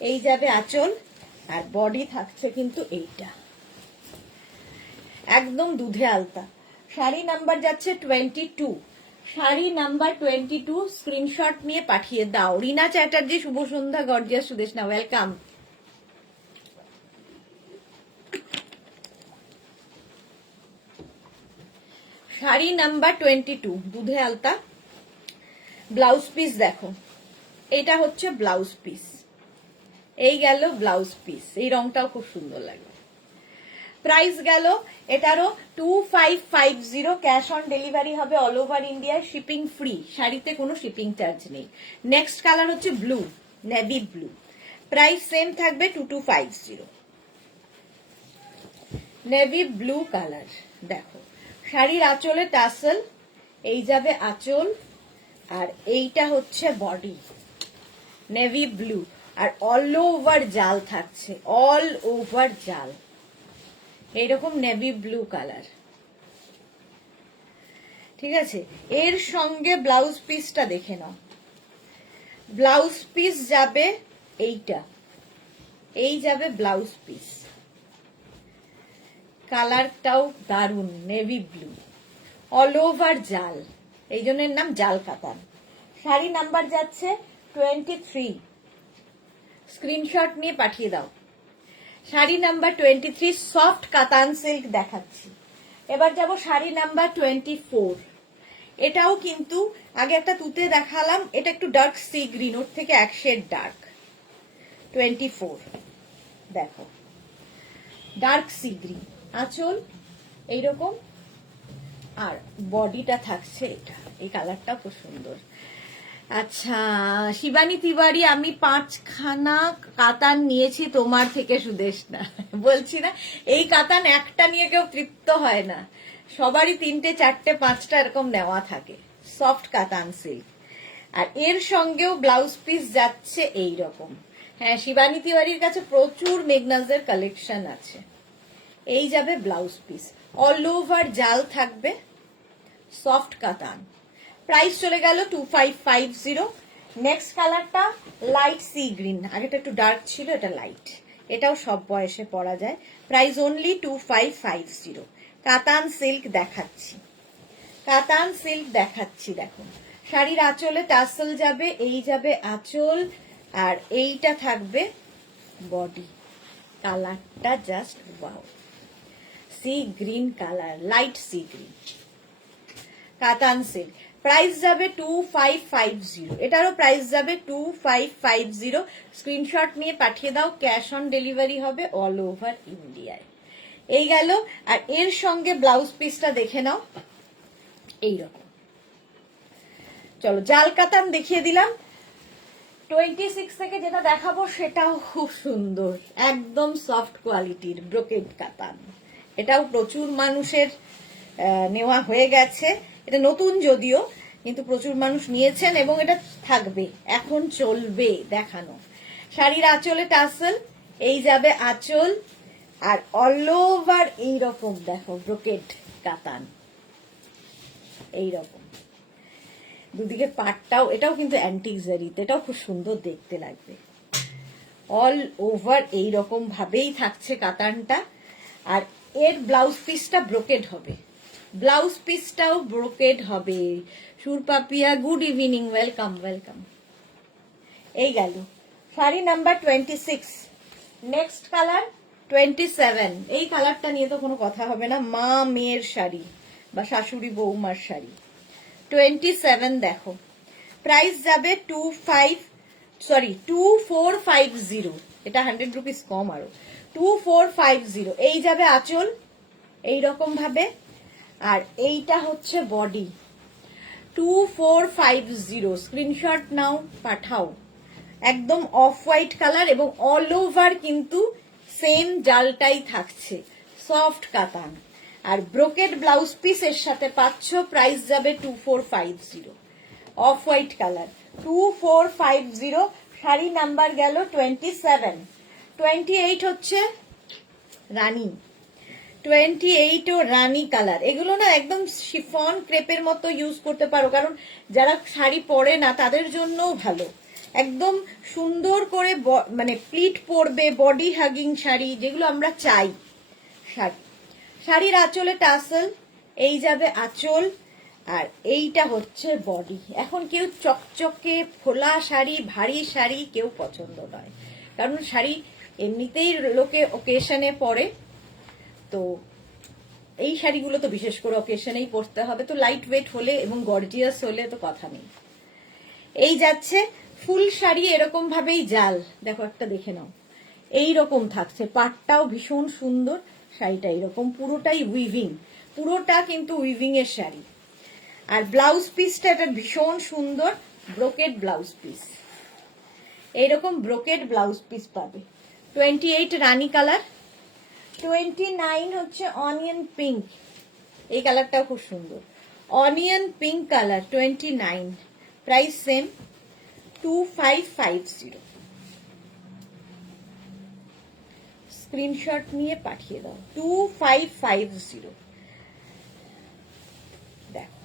এই যাবে আঁচল, আর বডি থাকছে কিন্তু এইটা, একদম দুধে আলতা। শাড়ি নাম্বার যাচ্ছে 22। শাড়ি নাম্বার 22, স্ক্রিনশট নিয়ে পাঠিয়ে দাও। রিনা চ্যাটার্জি, শুভ সন্ধ্যা। গর্জিয়াস সুদেশ না, ওয়েলকাম। শাড়ি নাম্বার 22, দুধে আলতা। ব্লাউজ পিস দেখো, এটা হচ্ছে ব্লাউজ পিস, এই গেল ব্লাউজ পিস, এই রংটাও খুব সুন্দর লাগে। প্রাইস গেল এটারও 2550। ক্যাশ অন ডেলিভারি হবে all over India, shipping free, শাড়িতে কোনো শিপিং চার্জ নেই। নেক্সট কালার হচ্ছে blue, navy blue, price same থাকবে 2250। নেভি ব্লু কালার দেখো, শাড়ির আঁচলে টাসেল, এই যাবে আঁচল, আর এইটা হচ্ছে বডি, নেভি ব্লু, আর অল ওভার জাল থাকছে, অল ওভার জাল, এইরকম নেভি ব্লু কালার। ঠিক আছে, এর সঙ্গে ব্লাউজ পিসটা দেখে নাও। ব্লাউজ পিস যাবে এইটা, এই যাবে ব্লাউজ পিস, কালারটাও দারুন, নেভি ব্লু, অল ওভার জাল, এই জন্য এর নাম জাল কাতান। শাড়ি নাম্বার যাচ্ছে 23, স্ক্রিনশট নিয়ে পাঠিয়ে দাও। শাড়ি নাম্বার 23 সফট কাতান সিল্ক দেখাচ্ছি। এবার যাব শাড়ি নাম্বার 24। এটাও কিন্তু আগে একটা তুতে দেখালাম, এটা একটু ডার্ক সি গ্রিন, ওর থেকে এক শেড ডার্ক। 24 দেখো, ডার্ক সি গ্রিন, আঁচল এইরকম, আর বডিটা থাকছে এটা, এই কালারটা খুব সুন্দর। আচ্ছা শিবানী তিওয়ারি, আমি 5খানা কাতান নিয়েছি তোমার থেকে সুদেশনা। বলছি না, এই কাতান একটা নিয়ে কেউ তৃপ্ত হয় না, সবারই 3টে 4টে 5টা এরকম নেওয়া থাকে। সফট কাতান সিল্ক, আর এর সঙ্গেও ব্লাউজ পিস যাচ্ছে এই রকম। হ্যাঁ, শিবানী তিওয়ারির কাছে প্রচুর মেগনাজের কালেকশন আছে। এই যাবে ব্লাউজ পিস, অল ওভার জাল থাকবে, সফট কাতান। প্রাইস চলে গেল 2550। নেক্সট কালারটা লাইট সি গ্রিন, আগেটা একটু ডার্ক ছিল, এটা লাইট, এটাও সব বয়সে পরা যায়। Price only 2550। কাতান সিল্ক দেখাচ্ছি, কাতান সিল্ক দেখাচ্ছি। দেখুন শাড়ির আঁচলে টাসেল যাবে, এই যাবে আঁচল, আর এইটা থাকবে বডি। কালারটা just wow, sea green colour, light sea green, কাতান সিল্ক। প্রাইস যাবে 2550, এটারও প্রাইস যাবে 2550। স্ক্রিনশট নিয়ে পাঠিয়ে দাও, ক্যাশ অন ডেলিভারি হবে অল ওভার ইন্ডিয়ায়। এই গেল, আর এর সঙ্গে ব্লাউজ পিসটা দেখে নাও এইরকম। চলো জাল কাতান দেখিয়ে দিলাম। 26 থেকে যেটা দেখাবো সেটাও খুব সুন্দর, একদম সফট কোয়ালিটির ব্রোকেড কাতান। এটাও প্রচুর মানুষের নেওয়া হয়ে গেছে, এটা নতুন যদিও, কিন্তু প্রচুর মানুষ নিয়েছেন এবং এটা থাকবে, এখন চলবে দেখানো। শাড়ির আঁচলে টাসেল, এই যাবে আঁচল, আর অল ওভার এইরকম দেখো ব্রোকেড কাতান, এইরকম দুদিকে পাটটাও, এটাও কিন্তু অ্যান্টিক জারিতে, এটাও খুব সুন্দর দেখতে লাগবে। অল ওভার এইরকম ভাবেই থাকছে কাতানটা, আর এর ব্লাউজ পিসটা ব্রোকেড হবে, ব্লাউজ পিসটাও ব্রোকেড হবে। সুরপাপিয়া গুড ইভিনিং, ওয়েলকাম ওয়েলকাম। এই গেল শাড়ি নাম্বার 26। Next colour 27। এই কালারটা নিয়ে তো কোনো কথা হবে না, মা মেয়ের শাড়ি বা শাশুড়ি বৌমার শাড়ি। 27 দেখো, প্রাইস যাবে 2450। এটা 100 রুপিস কম, আরো 2450। এই যাবে আঁচল এইরকম ভাবে, আর এইটা হচ্ছে বডি। 2450, স্ক্রিনশট নাও, পাঠাও। একদম অফ হোয়াইট কালার এবং অল ওভার কিন্তু সেম জালটাই থাকছে, সফট কাতান, আর ব্রোকেড ব্লাউজ পিস এর সাথে পাচ্ছ। প্রাইস যাবে 2450, of white colour 2450। Sari number গেল 27। 28 হচ্ছে রানী, 28 ও রানী কালার। এগুলো না একদম শিফন ক্রেপের মতো ইউজ করতে পারো, কারণ যারা শাড়ি পরে না তাদের জন্যও ভালো, একদম সুন্দর করে মানে প্লিট পরবে, বডি হাগিং শাড়ি, যেগুলো আমরা চাই। শাড়ির আঁচলে টাসেল, এই যাবে আঁচল, আর এইটা হচ্ছে বডি। এখন কেউ চকচকে ফোলা শাড়ি, ভারী শাড়ি কেউ পছন্দ নয়, কারণ শাড়ি এমনিতেই লোকে ওকেশনে পরে, তো এই শাড়িগুলো তো বিশেষ করে অকেশনেই পরতে হবে, তো লাইট ওয়েট হলে এবং গর্জিয়াস হলে তো কথা নেই। এই যাচ্ছে ফুল শাড়ি, এরকম ভাবেই জাল, দেখো একটা দেখে নাও, এইরকম থাকছে, পাটটাও ভীষণ সুন্দর, শাড়িটা এরকম পুরোটাই উইভিং, পুরোটা কিন্তু উইভিং এর শাড়ি। আর ব্লাউজ পিসটা এটা ভীষণ সুন্দর, ব্রোকেড ব্লাউজ পিস, এইরকম ব্রোকেড ব্লাউজ পিস পাবে। 28 রানী কালার। 29 হচ্ছে অনিয়ন পিঙ্ক, এই কালারটাও খুব সুন্দর, onion pink colour. 29, price same 2550। Screenshot নিয়ে পাঠিয়ে দাও, 2550। দেখো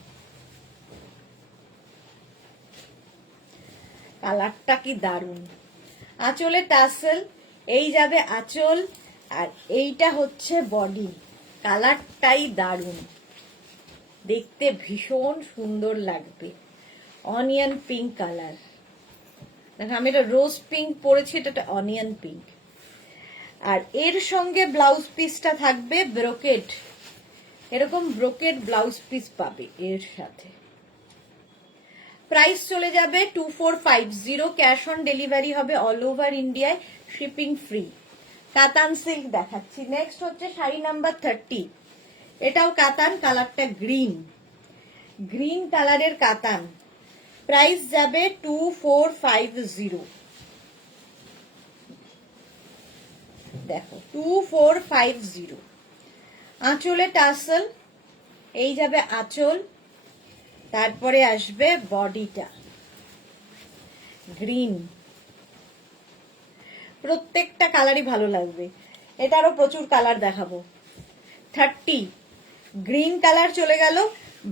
কালারটা কি দারুন। আঁচলে টাসেল, এই যাবে আঁচল, আর এইটা হচ্ছে বডি। কালারটাই দারুণ, দেখতে ভীষণ সুন্দর লাগবে। অনিয়ন পিঙ্ক কালার, দেখো আমি এটা রোজ পিঙ্ক পরেছি, এটা অনিয়ন পিঙ্ক। আর এর সঙ্গে ব্লাউজ পিসটা থাকবে ব্রোকেড, এরকম ব্রোকেড ব্লাউজ পিস পাবে এর সাথে। প্রাইস চলে যাবে 2450, ক্যাশ অন ডেলিভারি হবে অল ওভার ইন্ডিয়ায়, শিপিং ফ্রি। কাতান সিল্ক দেখাচ্ছি। নেক্সট হচ্ছে শাড়ি নাম্বার 30, এটাও কাতান, কালারটা গ্রিন, গ্রিন কালারের কাতান। প্রাইস যাবে 2450, দেখো 2450। আঁচলে টাসেল, এই যাবে আঁচল, তারপরে আসবে বডিটা গ্রিন। প্রত্যেকটা কালারই ভালো লাগবে, এটারও প্রচুর কালার দেখাবো। 30 গ্রিন কালার চলে গেল,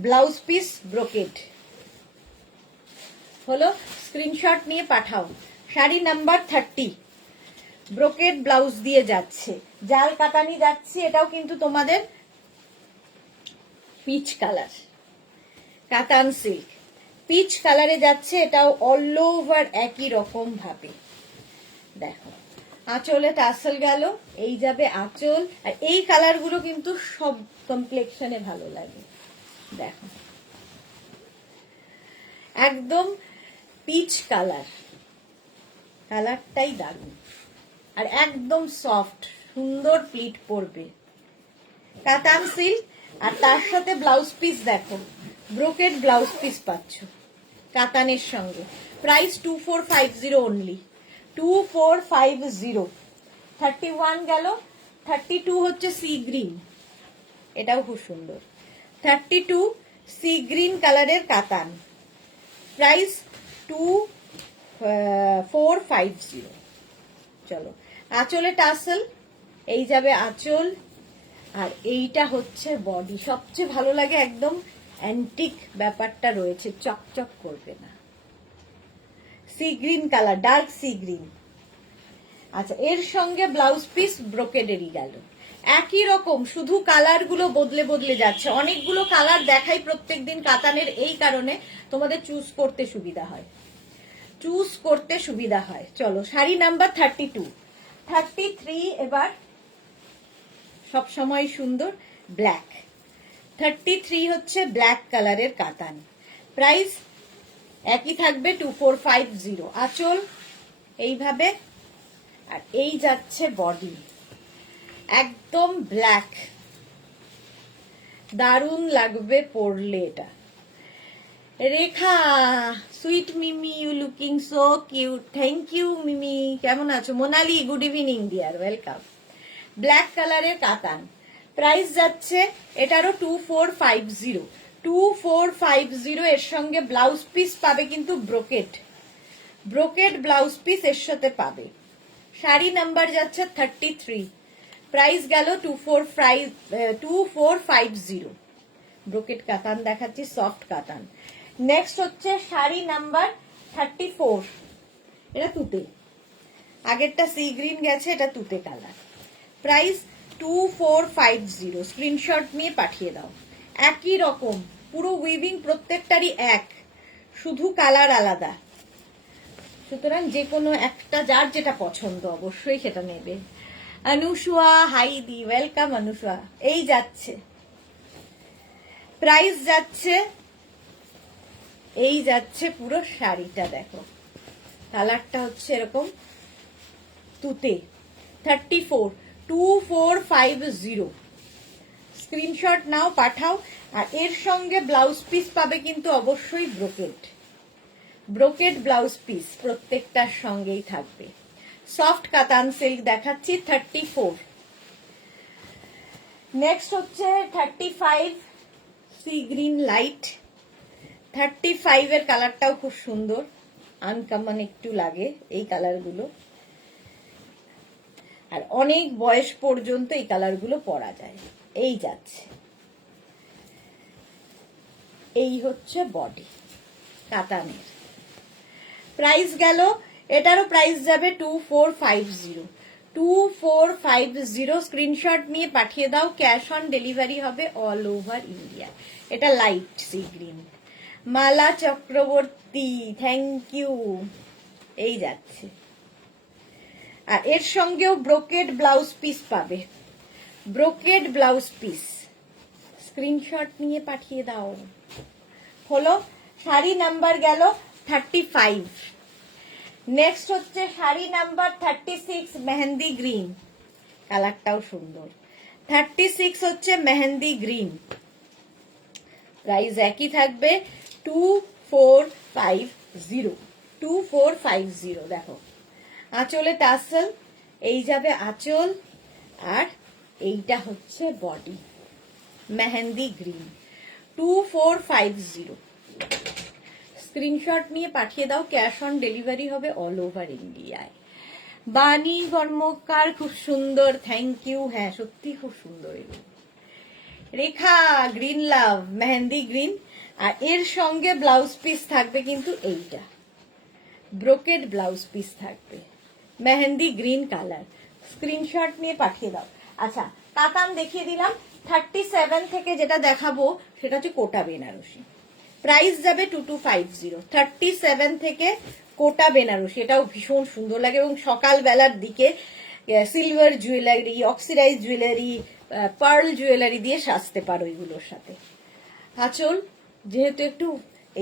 ব্লাউজ পিস ব্রোকেড হলো, স্ক্রিনশট নিয়ে পাঠাও। শাড়ি নাম্বার 30 ব্রোকেড ব্লাউজ দিয়ে যাচ্ছে, জাল কাতানি যাচ্ছে, এটাও কিন্তু তোমাদের পিচ কালার, কাতান সিল্ক পিচ কালারে যাচ্ছে, এটাও অল ওভার একই রকম ভাবে। দেখো আঁচলে টাসেল গেল, এই যাবে আঁচল। আর এই কালার গুলো কিন্তু সব কমপ্লেক্সনে ভালো লাগে, দেখো একদম পিচ কালার, কালারটাই দারুণ। আর একদম সফট, সুন্দর প্লিট পড়বে, কাতান সিল্ক। আর তার সাথে ব্লাউজ পিস দেখো, ব্রোকেড ব্লাউজ পিস পাচ্ছ কাতানের সঙ্গে। Price 2450 only, 2450। 31 গেল, 32 হচ্ছে সি গ্রিন, এটাও খুব সুন্দর। 32 সি গ্রিন কালারের কাতান, প্রাইস 2450। চলো আঁচলে টাসেল, এই যাবে আঁচল। আর এইটা হচ্ছে বডি, সবচেয়ে ভালো লাগে, একদম অ্যান্টিক ব্যাপারটা রয়েছে, চকচক করবে না। Sea green colour, dark sea green. আচ্ছা এর সঙ্গে ব্লাউজ পিস ব্রোকেডেরই গেল, একই রকম, শুধু কালার গুলো বদলে বদলে যাচ্ছে। অনেকগুলো কালার দেখাই প্রত্যেকদিন কাতানের, এই কারণে তোমাদের চুজ করতে সুবিধা হয়, চুজ করতে সুবিধা হয়। চলো শাড়ি নাম্বার 32, 33 এবার সব সময় সুন্দর ব্ল্যাক। 33 হচ্ছে ব্ল্যাক কালারের কাতান, প্রাইস একই থাকবে 2450। আঁচল এইভাবে, আর এই যাচ্ছে বডি, একদম ব্ল্যাক, দারুণ লাগবে পরলে এটা। Rekha sweet Mimi, you looking so cute, thank you Mimi, কেমন আছো? Monali good evening dear, welcome. Black কালারের কাতান, প্রাইস যাচ্ছে এটারও 2450, 2450। এর সঙ্গে ব্লাউজ পিস পাবে কিন্তু ব্রোকেড, ব্রোকেড ব্লাউজ পিস এর সাথে পাবে। শাড়ি নাম্বার যাচ্ছে 33, প্রাইস গেল 2450। ব্রোকেড কাতান দেখাচ্ছি, সফট কাতান। নেক্সট হচ্ছে শাড়ি নাম্বার 34, এটা তুতে, আগেরটা সি গ্রিন গেছে, এটা তুতে কালার। প্রাইস 2450, স্ক্রিনশট নিয়ে পাঠিয়ে দাও। একই রকম পুরো উইভিং প্রত্যেকটারই এক, শুধু কালার আলাদা, সুতরাং যে কোনো একটা যার যেটা পছন্দ অবশ্যই সেটা নেবে। অনুসুয়া হাই দি, ওয়েলকাম অনুসুয়া। এই যাচ্ছে প্রাইস যাচ্ছে, এই যাচ্ছে পুরো শাড়িটা, দেখো কালারটা হচ্ছে এরকম তুতে। 34, 2450, স্ক্রিনশট নাও, পাঠাও। আর এর সঙ্গে ব্লাউজ পিস পাবে কিন্তু অবশ্যই ব্রোকেড, ব্রোকেড ব্লাউজ পিস প্রত্যেকটার সঙ্গেই থাকবে। সফট কাতান সিল্ক দেখাচ্ছি 34। নেক্সট হচ্ছে 35 সি গ্রিন লাইট। 35 এর কালারটাও খুব সুন্দর, আনকমন একটু লাগে এই কালারগুলো, আর অনেক বয়স পর্যন্ত এই কালারগুলো পরা যায়। এই যাচ্ছে, এই হচ্ছে বডি কাতানের। প্রাইস গেল, এটারও প্রাইস যাবে 2450, 2450 স্ক্রিনশট নিয়ে পাঠিয়ে দাও, ক্যাশ অন ডেলিভারি হবে অল ওভার ইন্ডিয়া। এটা light sea green. Mala Chakraborty, thank you. এই যাচ্ছে, আর এর সঙ্গেও ব্রোকেড ব্লাউজ পিস পাবে, ব্রোকেড ব্লাউজ পিস। স্ক্রিনশট নিয়ে পাঠিয়ে দাও। হলো শাড়ি নাম্বার গেল 35। নেক্সট হচ্ছে শাড়ি নাম্বার 36 মেহেন্দি গ্রিন, কালারটাও সুন্দর। 36 হচ্ছে মেহেন্দি গ্রিন, প্রাইস একই থাকবে 2450। 2450 দেখো। আঁচলে টাসেল, এই যাবে আঁচল, আর এইটা হচ্ছে বডি, মেহেন্দি গ্রিন। 2450 স্ক্রিনশট নিয়ে পাঠিয়ে দাও, ক্যাশ অন ডেলিভারি হবে অল ওভার ইন্ডিয়ায়। বাণী কর্মকার, খুব সুন্দর, থ্যাংক ইউ। হ্যাঁ সত্যি খুব সুন্দর এগুলো। রেখা গ্রিন লাভ, মেহেন্দি গ্রিন, আর এর সঙ্গে ব্লাউজ পিস থাকবে কিন্তু এইটা, ব্রোকেড ব্লাউজ পিস থাকবে, মেহেন্দি গ্রিন কালার। স্ক্রিনশট নিয়ে পাঠিয়ে দাও। আচ্ছা কাতান দেখিয়ে দিলাম। 37 থেকে যেটা দেখাবো সেটা হচ্ছে কোটা বেনারসি, প্রাইস যাবে 2250। 37 থেকে কোটা বেনারসি, এটাও ভীষণ সুন্দর লাগে এবং সকাল বেলার দিকে silver jewellery, oxidise jewellery, pearl jewellery দিয়ে সাজতে পারো এগুলোর সাথে। আঁচল যেহেতু একটু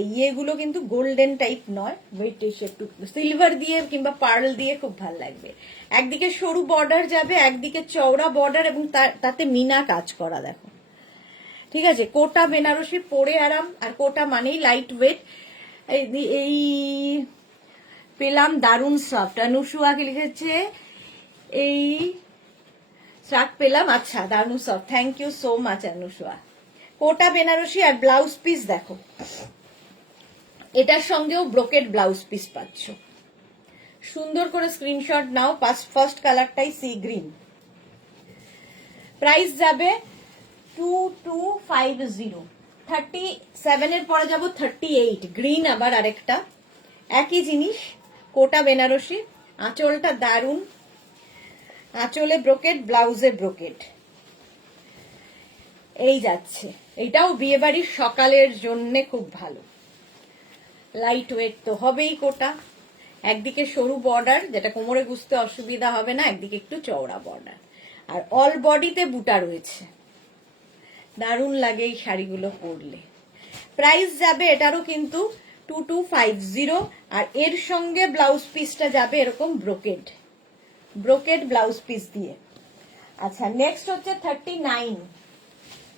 এই ইয়েগুলো কিন্তু গোল্ডেন টাইপ নয়, ওয়েটিশ, একটু সিলভার দিয়ে কিংবা পার্ল দিয়ে খুব ভালো লাগবে। একদিকে সরু বর্ডার যাবে, একদিকে চওড়া বর্ডার, এবং তাতে মিনা কাজ করা, দেখো ঠিক আছে। কোটা বেনারসি পরে আরাম, আর কোটা মানেই লাইট ওয়েট। এই পেলাম দারুন সফট, নুসুয়াকে লিখেছে এই শাক পেলাম, আচ্ছা দারুন soft, thank you so much Anusuya. Kota Banarasi, আর ব্লাউজ পিস দেখো, এটার সঙ্গেও ব্রোকেড ব্লাউজ পিস পাচ্ছ। সুন্দর করে স্ক্রিনশট নাও। ফার্স্ট কালারটাই সি গ্রিন, প্রাইস যাবে 2250। 37 এর পরে যাব 38, গ্রিন আবার আরেকটা, একই জিনিস, কোটা বেনারসি। আঁচলটা দারুন, আঁচলে ব্রোকেড, ব্লাউজে ব্রোকেড। এই যাচ্ছে, এটাও বিয়ে বাড়ির সকালের জন্য খুব ভালো, লাইট ওয়েট তো হবেই। কোটা একদিকে সরু বর্ডার, যেটা কোমরে গুছতে অসুবিধা হবে না, একদিকে একটু চওড়া বর্ডার, আর অল বডিতে বুটা রয়েছে। দারুণ লাগে এই শাড়িগুলো পরলে। প্রাইস যাবে এটারও কিন্তু 2250, আর এর সঙ্গে ব্লাউজ পিসটা যাবে এরকম ব্রোকেড, ব্রোকেড ব্লাউজ পিস দিয়ে। আচ্ছা নেক্সট হচ্ছে 39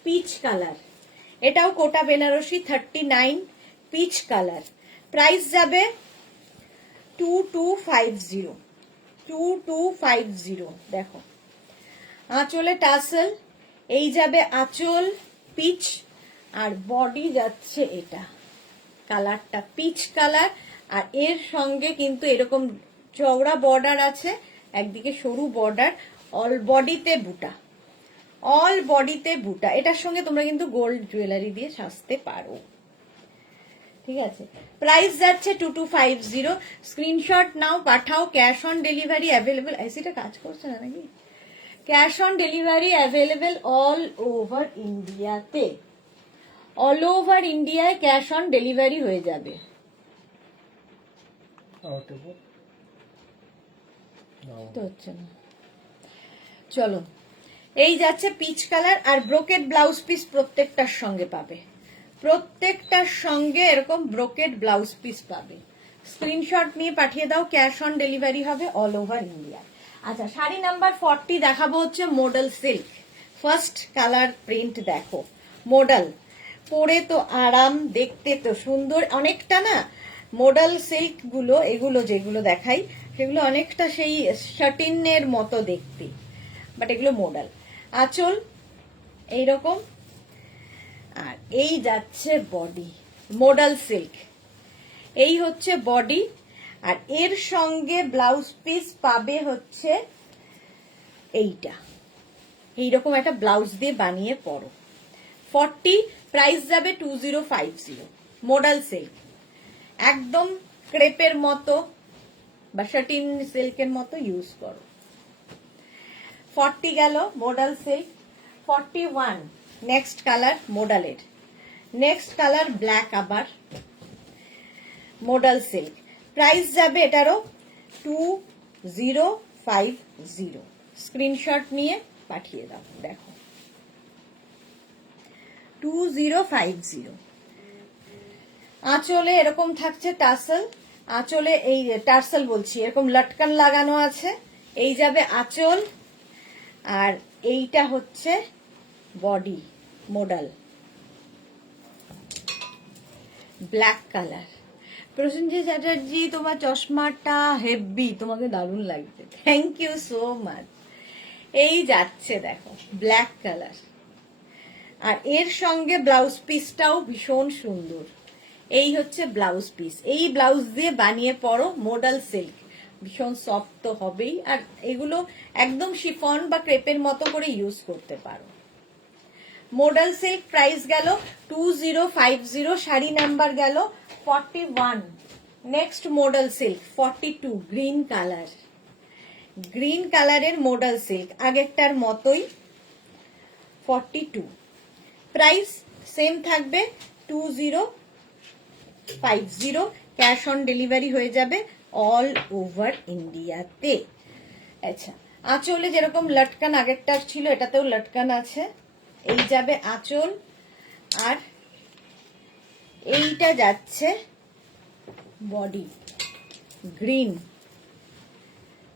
পিচ কালার, এটাও কোটা বেনারসি। 39 পিচ কালার, প্রাইস যাবে 2250। 2250 দেখো। আঁচলে টাসেল, এই যাবে আঁচল পিচ, আর বডি যাচ্ছে এটা, কালারটা পিচ কালার, আর এর সঙ্গে কিন্তু এরকম চওড়া বর্ডার আছে, একদিকে সরু বর্ডার, অল বডিতে বুটা, অল বডিতে বুটা। এটার সঙ্গে তোমরা কিন্তু গোল্ড জুয়েলারি দিয়ে সাজতে পারো, ঠিক আছে। প্রাইস যাচ্ছে 2250। স্ক্রিনশট নাও, পাঠাও, ক্যাশ অন ডেলিভারি অ্যাভেলেবেল। এসিটা কাজ করছে না নাকি? Cash on delivery available all over ইন্ডিয়াতে, অল ওভার ইন্ডিয়ায় ক্যাশ অন ডেলিভারি হয়ে যাবে। তো হচ্ছে না, চলো। এই যাচ্ছে পিচ কালার, আর ব্রোকেড ব্লাউজ পিস প্রত্যেকটার সঙ্গে পাবে, প্রত্যেকটার সঙ্গে এরকম ব্রোকেড ব্লাউজ পিস পাবে। স্ক্রিনশট নিয়ে পাঠিয়ে দাও, ক্যাশ অন ডেলিভারি হবে অল ওভার ইন্ডিয়া। আচ্ছা শাড়ি নাম্বার 40 দেখাবো হচ্ছে model silk. First colour print দেখো, মডেল পরে তো আরাম, দেখতে তো সুন্দর অনেকটা না। মডেল সিল্ক গুলো, এগুলো যেগুলো দেখাই সেগুলো অনেকটা সেই শাটিনের মতো দেখতে, বাট এগুলো মডেল। আঁচল এইরকম, আর এই যাচ্ছে বডি, মডেল সিল্ক, এই হচ্ছে বডি, আর এর সঙ্গে ব্লাউজ পিস পাবে হচ্ছে এইটা, এইরকম একটা ব্লাউজ দিয়ে বানিয়ে পরো। 40, প্রাইস যাবে 2050। মডেল সিল্ক একদম ক্রেপের মতো বা শাটিন সিল্কের মতো ইউজ করো। 40 গেল মোডাল সিল্ক, 41 নেক্সট কালার মোডালের, নেক্সট কালার ব্ল্যাক আবার মোডাল সিল্ক। প্রাইস যাবে এটারও 2050। স্ক্রিনশট নিয়ে পাঠিয়ে দাও। দেখো 2050। আঁচলে এরকম থাকছে টাসেল, আঁচলে এই টার্সেল বলছি, এরকম লটকান লাগানো আছে। এই যাবে আঁচল, আর এইটা হচ্ছে body modal black colour. Prosenjit Chatterjee তোমার চশমাটা হেভি, তোমাকে দারুণ লাগবে, থ্যাংক ইউ সো মাচ। এই যাচ্ছে দেখো ব্ল্যাক কালার, আর এর সঙ্গে ব্লাউজ পিসটাও ভীষণ সুন্দর। এই হচ্ছে ব্লাউজ পিস, এই ব্লাউজ দিয়ে বানিয়ে পরো মোডাল সিল্ক, ভীষণ সফট তো হবেই, আর এগুলো একদম শিফন বা ক্রেপের মতো করে ইউজ করতে পারো। মোডাল সিল্ক প্রাইস গেল 2050, শাড়ি নাম্বার গেল 41। Next modal silk 42 green colour, green কালারের মোডাল সিল্ক আগেরটার মতোই 42। প্রাইস সেম থাকবে 2050। ক্যাশ অন ডেলিভারি হয়ে যাবে অল ওভার ইন্ডিয়াতে। আচ্ছা, আঁচলে যেরকম লটকান আগেরটার ছিল, এটাতেও লটকান আছে। এই যাবে আঁচল, আর এইটা যাচ্ছে বডি গ্রিন,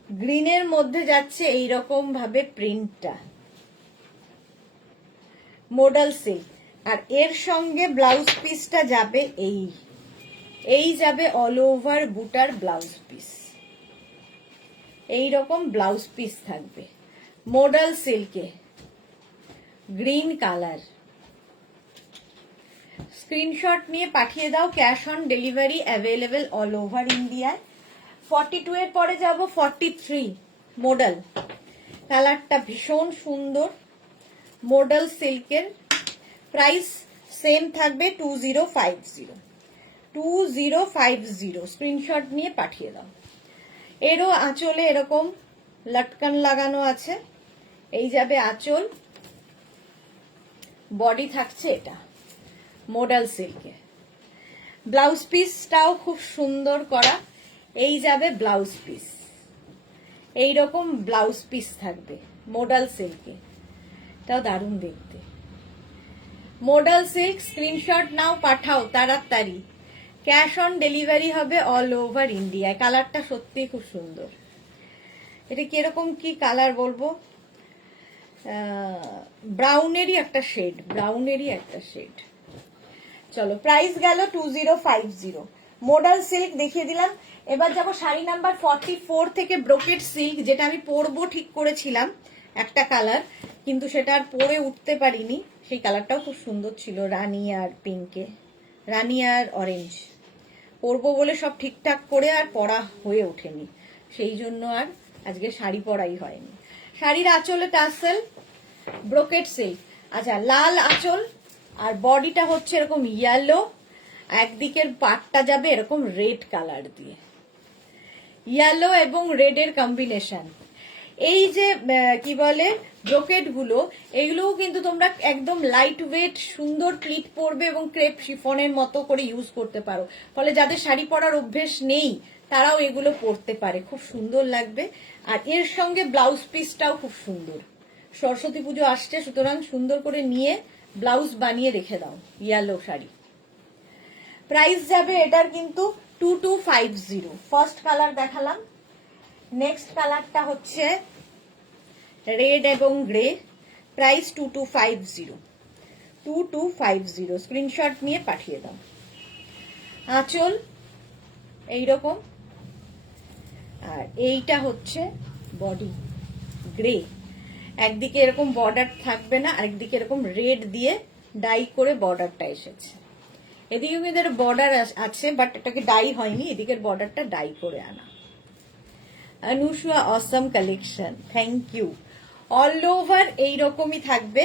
গ্রিনের মধ্যে যাচ্ছে এইরকম ভাবে প্রিন্টটা মোডাল সিল্ক, আর এর সঙ্গে ব্লাউজ পিসটা যাবে এই যাবে অল ওভার বুটার ব্লাউজ পিস, এইরকম ব্লাউজ পিস থাকবে মোডাল সিল্কে গ্রিন কালার। স্ক্রিনশট নিয়ে পাঠিয়ে দাও, cash on delivery available all over ইন্ডিয়ায়। 42 এর পরে যাব 43 মোডাল, কালারটা ভীষণ সুন্দর মোডাল সিল্কের। প্রাইস সেম থাকবে 2050। স্ক্রিনশট নিয়ে পাঠিয়ে দাও। এরও আঁচলে এরকম লটকান লাগানো আছে। এই যাবে আঁচল, বডি থাকছে এটা মোডাল সিল্কে। ব্লাউজ পিসটাও খুব সুন্দর করা। এই যাবে ব্লাউজ পিস, এইরকম ব্লাউজ পিস থাকবে মোডাল সিল্কে, তাও দারুণ দেখতে। মোডাল সিল্ক স্ক্রিনশট নাও, পাঠাও তাড়াতাড়ি। ক্যাশ অন ডেলিভারি হবে অল ওভার ইন্ডিয়ায়। কালারটা সত্যি খুব সুন্দর। এটা কিরকম কি কালার বলবো, ব্রাউনেরই একটা শেড, ব্রাউনেরই একটা শেড। চলো, প্রাইস গেল 2050। মোডাল সিল্ক দেখিয়ে দিলাম। এবার যাব শাড়ি নাম্বার 44 থেকে ব্রোকেট সিল্ক, যেটা আমি পরবো ঠিক করেছিলাম একটা কালার, কিন্তু সেটা আর পরে উঠতে পারিনি। সেই কালারটাও খুব সুন্দর ছিল, রানী আর পিঙ্কে, রানী আর অরেঞ্জ। পরবো বলে সব ঠিকঠাক করে আর পরা হয়ে ওঠেনি, সেই জন্য আর আজকে শাড়ি পরাই হয়নি। শাড়ির আঁচলে টাসেল ব্রোকেট সিল্ক। আচ্ছা, লাল আঁচল, আর বডিটা হচ্ছে এরকম ইয়েলো, একদিকের পাটটা যাবে এরকম রেড কালার দিয়ে, ইয়েলো এবং রেডের কম্বিনেশন। এই যে কি বলে ব্রোকেট গুলো, এগুলোও কিন্তু তোমরা একদম লাইট ওয়েট সুন্দর প্লিট পরবে এবং ক্রেপ শিফনের মতো করে ইউজ করতে পারো। ফলে যাদের শাড়ি পরার অভ্যেস নেই তারাও এগুলো পরতে পারে, খুব সুন্দর লাগবে। আর এর সঙ্গে ব্লাউজ পিসটাও খুব সুন্দর। সরস্বতী পুজো আসছে, সুতরাং সুন্দর করে নিয়ে ব্লাউজ বানিয়ে রেখে দাও ইয়েলো শাড়ি। প্রাইস যাবে এটার কিন্তু 2250। ফার্স্ট কালার দেখালাম, নেক্সট কালারটা হচ্ছে রেড এবং গ্রে। প্রাইস 2250। স্ক্রিনশট নিয়ে পাঠিয়ে দাও। আঁচল এইরকম, আর এইটা হচ্ছে বডি গ্রে। একদিকে এরকম বর্ডার থাকবে না, আরেকদিকে এরকম রেড দিয়ে ডাই করে বর্ডারটা এসেছে। এদিকে কিন্তু বর্ডার আছে, বাট এটাকে ডাই হয়নি, এদিকের বর্ডারটা ডাই করে আনা। Anusha Assam collection, thank you. All over এইরকমই থাকবে,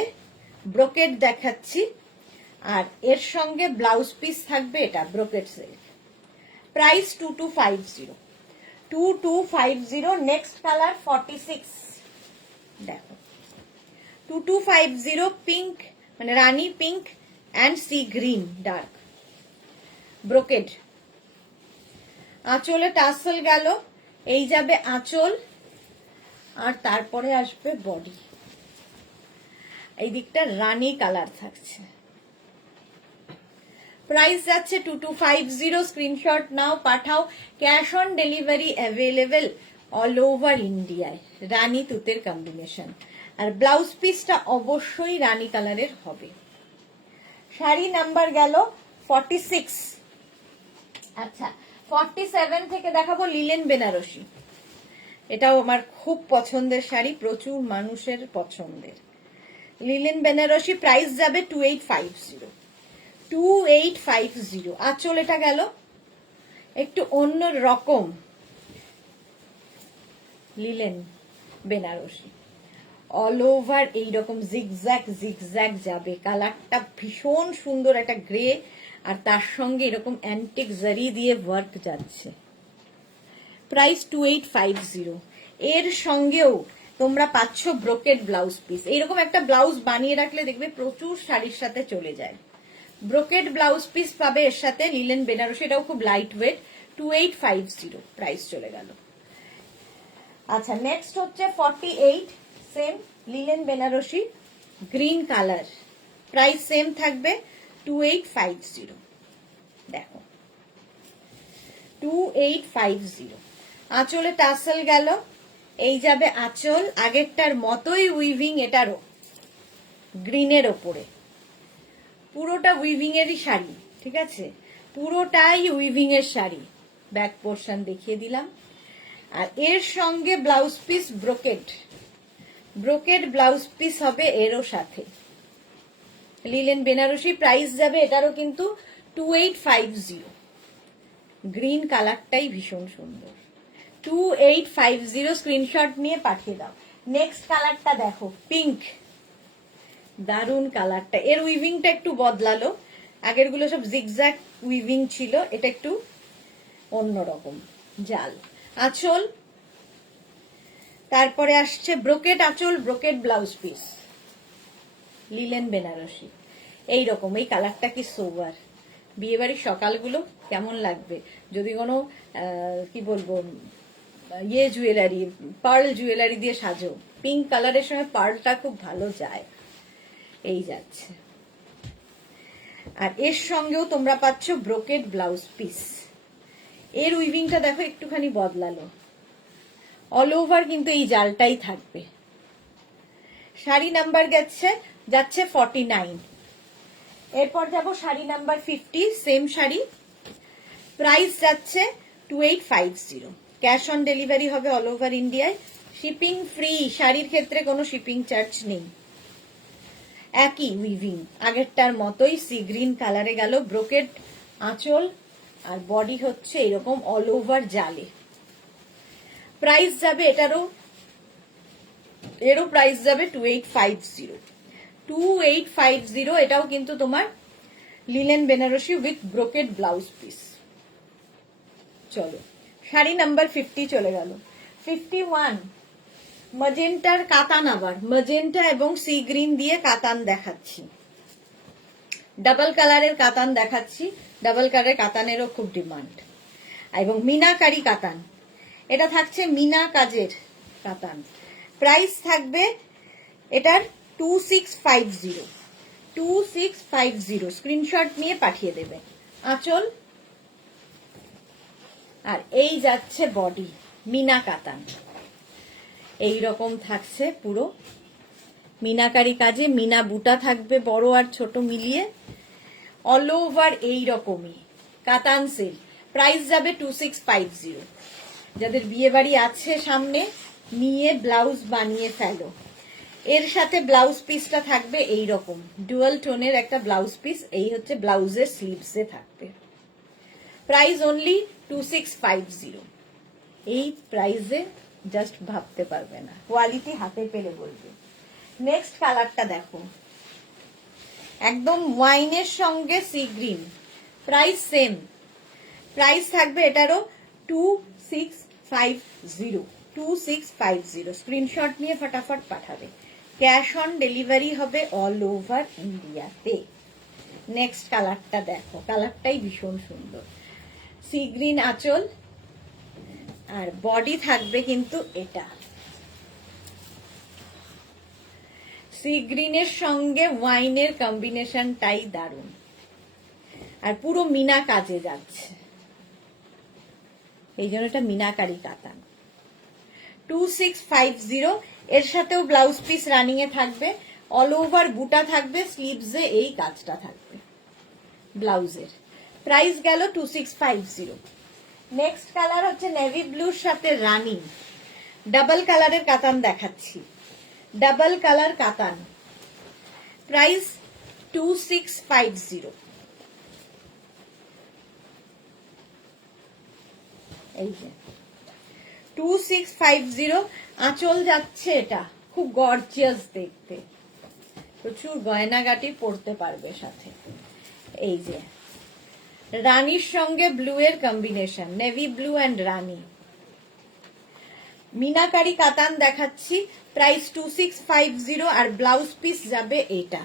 ব্রোকেট দেখাচ্ছি, আর এর সঙ্গে ব্লাউজ পিস থাকবে এটা brocade silk. Price 2250। Next colour 46 দেখো 2250 পিঙ্ক, মানে রানী pink and sea green dark brocade. আঁচলে টাসেল গেল, এই যাবে আঁচল, আর তারপরে আসবে বডি। এই দিকটা রানী কালার থাকছে। প্রাইস যাচ্ছে 2250। স্ক্রিনশট নাও, পাঠাও। Cash on delivery available all over ইন্ডিয়ায়। রানী তুতের কম্বিনেশন, আর ব্লাউজ পিসটা অবশ্যই রানী কালারের হবে। শাড়ি নাম্বার গেল 46। আচ্ছা, 47 থেকে দেখাবো লিলেন বেনারসি। এটাও আমার খুব পছন্দের শাড়ি, প্রচুর মানুষের পছন্দের। লিলেন বেনারসি, প্রাইস যাবে 2850। 2850। আঁচল এটা গেল একটু অন্য রকম লিলেন বেনারসি, অল ওভার এইরকম জিগজ্যাগ জিগজ্যাগ যাবে। কালারটা ভীষণ সুন্দর, একটা গ্রে, আর তার সঙ্গে এরকম অ্যান্টিক জারি দিয়ে ওয়ার্ক যাচ্ছে। প্রাইস 2850। এর সঙ্গেও তোমরা পাচ্ছ ব্রোকেড ব্লাউজ পিস। এইরকম একটা ব্লাউজ বানিয়ে রাখলে দেখবে প্রচুর শাড়ির সাথে চলে যায়। ব্রোকেড ব্লাউজ পিস পাবে এর সাথে, লিলেন বেনারসি, এটাও খুব লাইট ওয়েট। 2850 প্রাইস চলে গেল। আচ্ছা, নেক্সট হচ্ছে 48, same linen Banarasi, green colour, price same থাকবে 2850। দেখো 2850। আঁচলে টাসেল গেল, এই যাবে আঁচল, আগেরটার মতোই উইভিং, এটারও গ্রিনের ওপরে। পুরোটা উইভিং এরই শাড়ি, ঠিক আছে, পুরোটাই উইভিং এর শাড়ি। ব্যাক পোর্শন দেখিয়ে দিলাম। আর এর সঙ্গে blouse piece brocade, brocade blouse piece হবে এরও সাথে। লিলেন বেনারসি, প্রাইস যাবে এটারও কিন্তু 2850। গ্রিন কালারটাই ভীষণ সুন্দর। 2850 স্ক্রিনশট নিয়ে পাঠিয়ে দাও। নেক্সট কালারটা দেখো, পিঙ্ক, দারুন কালারটা। এর উইভিংটা একটু বদলালো, আগের গুলো সব জিগজ্যাগ উইভিং ছিল, এটা একটু অন্যরকম জাল। আঁচল, তারপরে আসছে ব্রোকেড আঁচল, brocade blouse piece, linen Banarasi. এইরকম এই কালারটা কি সোবার। বিয়ে বাড়ির সকালগুলো কেমন লাগবে যদি কোনো কি বলবো ইয়ে জুয়েলারি, পার্ল জুয়েলারি দিয়ে সাজো। পিঙ্ক কালারের সঙ্গে পার্লটা খুব ভালো যায়। এই যাচ্ছে। আর এর সঙ্গেও তোমরা পাচ্ছ ব্রোকেড ব্লাউজ পিস। এর উইভিংটা দেখো একটুখানি বদলালো, অল ওভার কিন্তু এই জালটাই থাকবে। শাড়ি নাম্বার যাচ্ছে 49। এরপর যাব sari number 50, same sari, price যাচ্ছে 2850। ক্যাশ অন ডেলিভারি হবে অল ওভার ইন্ডিয়ায়, শিপিং ফ্রি। শাড়ির ক্ষেত্রে কোনো শিপিং চার্জ নেই। একই উইভিং, আগেরটার মতোই সি গ্রিন কালারে গেল, ব্রোকেড আঁচল, আর বডি হচ্ছে এরকম অল ওভার জালে। প্রাইস যাবে এরও প্রাইস যাবে 2850। 2850। এটাও কিন্তু তোমার linen Banarasi with brocade blouse piece. চলো শাড়ি নাম্বার 50 চলে গেল। 51, ম্যাজেন্টার কাতান, আবার ম্যাজেন্টা এবং সি গ্রিন দিয়ে কাতান দেখাচ্ছি। ডাবল কালারের কাতান দেখাচ্ছি, ডাবল কালারের কাতানেরও খুব ডিমান্ড। এবং মিনাকারি কাতান, এটা থাকছে মিনা কাজের কাতান। প্রাইস থাকবে এটার 2650। 2650 স্ক্রিনশট নিয়ে পাঠিয়ে দেবে। আঁচল, আর এই যাচ্ছে বডি, মিনা কাতান এইরকম থাকছে পুরো মিনাকারি কাজে। মিনা বুটা থাকবে বড় আর ছোট মিলিয়ে, অল ওভার এইরকমই কাতান সিল্ক। প্রাইস যাবে 2650। যাদের বিয়ে বাড়ি আছে সামনে, নিয়ে ব্লাউজ বানিয়ে ফেলো। এর সাথে ব্লাউজ পিসটা থাকবে এইরকম ডুয়াল টোনের একটা ব্লাউজ পিস, এই হচ্ছে ব্লাউজের স্লিভসে থাকবে। Price only 2650। এই প্রাইসে জাস্ট ভাবতে পারবে না, কোয়ালিটি হাতে পেলে বলবে। নেক্সট কালারটা দেখো, একদম ওয়াইনের সঙ্গে C green, price same. Price থাকবে এটারও 2650। 2650। স্ক্রিনশট নিয়ে ফটাফট পাঠাবে। ক্যাশ অন ডেলিভারি হবে অল ওভার ইন্ডিয়াতে। নেক্সট কালারটা দেখো, কালারটাই ভীষণ সুন্দর। সি গ্রিন আঁচল, আর বডি থাকবে কিন্তু এটা সি গ্রিনের সঙ্গে ওয়াইনের কম্বিনেশনটাই দারুণ, আর পুরো মিনা কাজে যাচ্ছে, এই জন্য এটা মিনাকারি কাতান। 2650। এর সাথেও ব্লাউজ পিস রানিং এ থাকবে, অল ওভার বুটা থাকবে, স্লিভসে এই কাজটা থাকবে ব্লাউজের। প্রাইস গেল 2650। নেক্সট কালার হচ্ছে নেভি ব্লুর সাথে রানি, ডাবল কালারের কাতান দেখাচ্ছি, ডাবল কালার কাতান। প্রাইস 2650। এই যে 2650। আঁচল যাচ্ছে, এটা খুব গর্জিয়াস দেখতে, প্রচুর গয়নাগাটি পরতে পারবে সাথে। এই যে রানীর সঙ্গে ব্লু এর কম্বিনেশন, নেভি ব্লু অ্যান্ড রানী, মিনাকারি কাতান দেখাচ্ছি। প্রাইস 2650। আর ব্লাউজ পিস যাবে এটা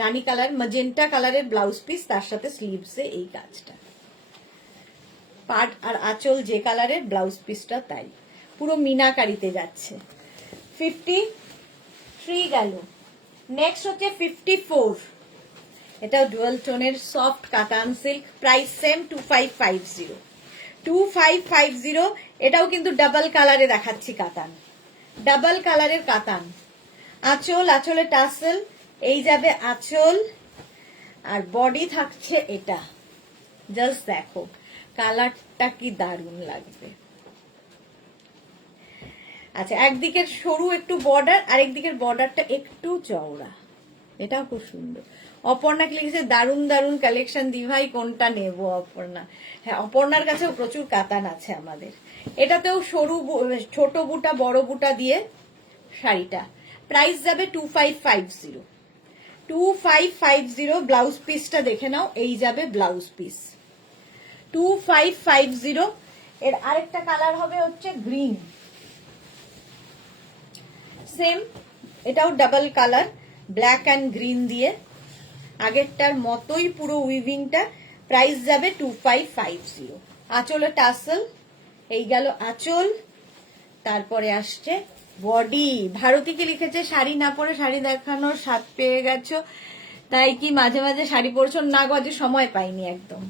রানী কালার, ম্যাজেন্টা কালারের ব্লাউজ পিস, তার সাথে স্লিভসে এই কাজটা। পাট আর আঁচল যে কালারের, ব্লাউজ পিসটা তাই, পুরো মিনাকারিতে যাচ্ছে। 53 গেল। নেক্সট হচ্ছে 54। এটা ডুয়াল টোনের সফট কাতান সিল্ক। Price same 2550। 2550। এটাও কিন্তু ডাবল কালারে দেখাচ্ছি কাতান, ডাবল কালারের কাতান। আঁচল, আঁচলে টাসেল, এই যাবে আঁচল, আর বডি থাকছে এটা। জাস্ট দেখো কালারটা কি দারুণ লাগবে। আচ্ছা, একদিকের সরু একটু বর্ডার, আরেকদিকের বর্ডারটা একটু চওড়া, এটাও খুব সুন্দর। অপর্ণাকে লিখেছে দারুণ দারুণ কালেকশন দি ভাই, কোনটা নেব অপর্ণা? হ্যাঁ, অপর্ণার কাছেও প্রচুর কাতান আছে আমাদের। এটাতেও সরু ছোট বুটা বড় বুটা দিয়ে শাড়িটা। প্রাইস যাবে 2550। 2550। ব্লাউজ পিসটা দেখে নাও, এই যাবে ব্লাউজ পিস 2550। এর আরেকটা কালার হবে হচ্ছে গ্রিন, সেম, এটাও double colour, black and green দিয়ে, আগেরটার মতোই পুরো উইভিংটা। প্রাইস যাবে 2550। আঁচলে টাসেল, এই গেল আঁচল, তারপরে আসছে বডি। ভারতীকে লিখেছে শাড়ি না পরে শাড়ি দেখানোর স্বাদ পেয়ে গেছো, তাই কি মাঝে মাঝে শাড়ি পরছো? না গো, আজ সময় পাইনি, একদম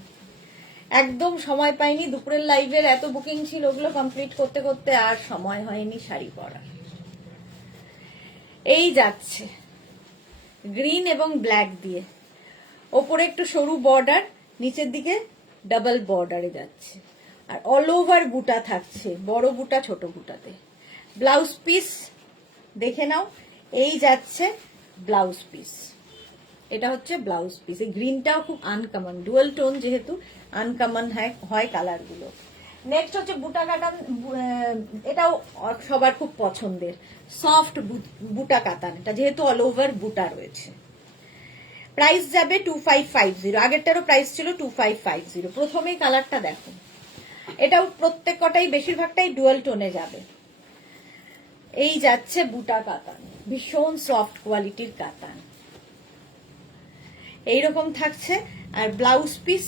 একদম সময় পাইনি। দুপুরের লাইভের এত বুকিং ছিল, ওগুলো কমপ্লিট করতে করতে আর সময় হয়নি শাড়ি পরার। এই যাচ্ছে গ্রিন এবং ব্ল্যাক দিয়ে, ওপরে একটু সরু বর্ডার, নিচের দিকে ডাবল বর্ডারে যাচ্ছে, আর অল ওভার বুটা থাকছে, বড় বুটা ছোট বুটাতে। ব্লাউজ পিস দেখে নাও, এই যাচ্ছে ব্লাউজ পিস, এটা হচ্ছে ব্লাউজ পিস। এই গ্রিনটাও খুব আনকমন, ডুয়াল টোন যেহেতু আনকমন হয় কালারগুলো। নেক্সট হচ্ছে বুটা কাতান, এটাও সবার খুব পছন্দের সফট বুটা কাতান, এটা যেহেতু অল ওভার বুটা রয়েছে। প্রাইস যাবে 2550। আগেরটারও প্রাইস ছিল 2550। প্রথমেই কালারটা দেখো, এটাও প্রত্যেক কটাই বেশিরভাগটাই ডুয়াল টোনে যাবে। এই যাচ্ছে বুটা কাতান, ভীষণ সফট কোয়ালিটির কাতান, এইরকম থাকছে। আর ব্লাউজ পিস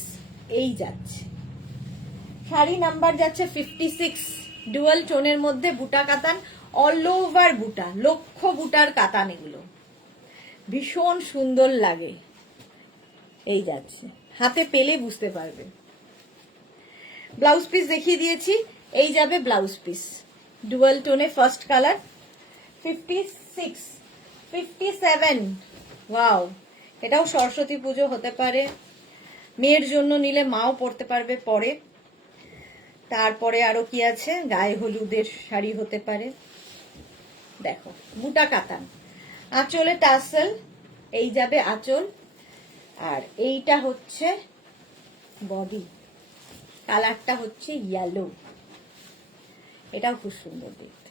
এই যাচ্ছে। শাড়ি নাম্বার যাচ্ছে 56, ডুয়াল টোনের মধ্যে বুটা কাতান, অল ওভার বুটা, লক্ষ বুটার কাতান, এগুলো ভীষণ সুন্দর লাগে। এই যাচ্ছে, হাতে পেলে বুঝতে পারবে। ব্লাউজ পিস দেখিয়ে দিয়েছি, এই যাবে ব্লাউজ পিস, ডুয়াল টোনে ফার্স্ট কালার। 56, 57। ওয়াও, এটাও সরস্বতী পুজো হতে পারে, মেয়ের জন্য নিলে মাও পরতে পারবে পরে। তারপরে আরো কি আছে, গায়ে হলুদের শাড়ি হতে পারে। দেখো বুটা কাতান, আঁচলে টাসেল, এই যাবে আঁচল, আর এইটা হচ্ছে বডি, কালারটা হচ্ছে ইয়েলো, এটাও খুব সুন্দর দেখতে।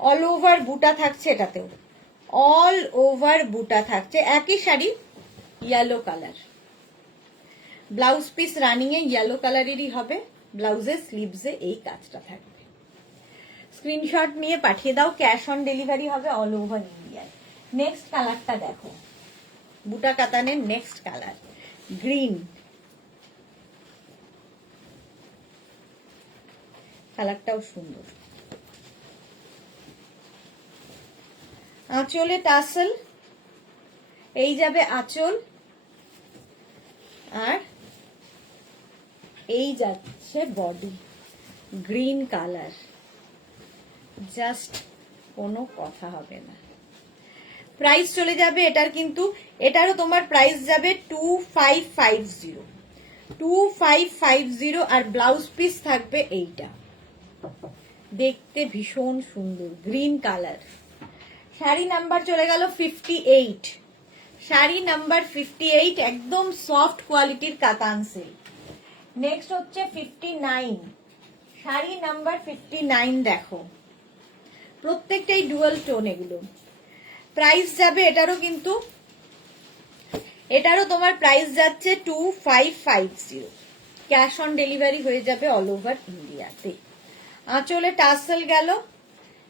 অল ওভার বুটা থাকছে, এটাতেও অল ওভার বুটা থাকছে, একই sari yellow colour. Blouse piece running এ ইয়েলো কালারেরই হবে। ব্লাউজের স্লিভসে এই কাজটা থাকবে। স্ক্রিনশট নিয়ে পাঠিয়ে দাও, ক্যাশ অন ডেলিভারি হবে অল ওভার ইন্ডিয়ায়। নেক্সট কালারটা দেখো, বুটা কাতানের নেক্সট কালার গ্রিন। কালারটাও সুন্দর। আঁচলে টাসেল, এই যাবে আঁচল, আর এই যাচ্ছে বডি। গ্রিন কালার, জাস্ট কোনো কথা হবে না। প্রাইস চলে যাবে এটার, কিন্তু এটারও তোমার প্রাইস যাবে 2550, 2550। আর ব্লাউজ পিস থাকবে এইটা, দেখতে ভীষণ সুন্দর গ্রিন কালার। শাড়ি নাম্বার চলে গেল 58, শাড়ি নাম্বার 58, একদম সফট কোয়ালিটির কাতান সিল্ক। নেক্সট হচ্ছে 59, শাড়ি নাম্বার 59 দেখো, প্রত্যেকটাই ডুয়াল টোন এগুলো। প্রাইস যাবে এটারও, কিন্তু এটারও তোমার প্রাইস যাচ্ছে 2550, ক্যাশ অন ডেলিভারি হয়ে যাবে অল ওভার ইন্ডিয়াতে। আঁচলে টাসেল গেল,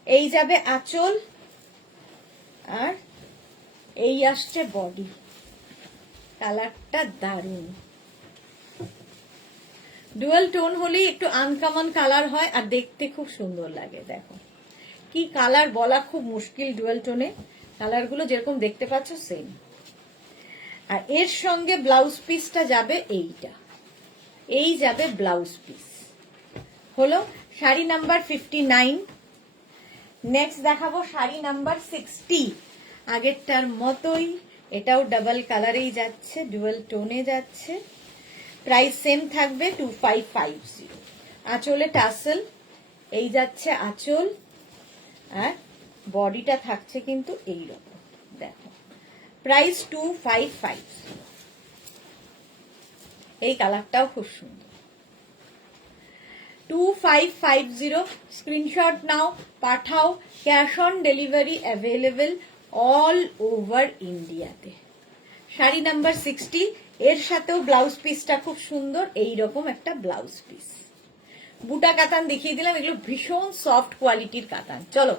এই যাবে আঁচল, আর এই আসছে বডি। কালারটা দারুণ, ডুয়াল টোন হলেই একটু আনকমন কালার হয় আর দেখতে খুব সুন্দর লাগে। দেখো কি কালার বলা খুব মুশকিল, ডুয়াল টোনে কালারগুলো যেরকম দেখতে পাচ্ছ সেম। আর এর সঙ্গে ব্লাউজ পিসটা যাবে এইটা, এই যাবে ব্লাউজ পিস। হলো শাড়ি নাম্বার 59। নেক্সট দেখাবো শাড়ি নাম্বার 60, আগেরটার মতোই, এটাও ডাবল কালারেই যাচ্ছে, ডুয়াল টোনে যাচ্ছে। প্রাইস সেম থাকবে 2550। আঁচলে টাসেল, এই যাচ্ছে আঁচল, আর বডিটা থাকছে কিন্তু এইরকম। দেখো প্রাইস 2550। এই কালারটাও খুব সুন্দর, 2550। স্ক্রিনশট নাও, পাঠাও, cash on delivery available all over ইন্ডিয়াতে। শাড়ি নাম্বার 60, এর সাথেও ব্লাউজ পিসটা খুব সুন্দর, এইরকম একটা ব্লাউজ পিস। বুটা কাতান দেখিয়ে দিলাম, এগুলো ভীষণ সফট কোয়ালিটির কাতান। চলো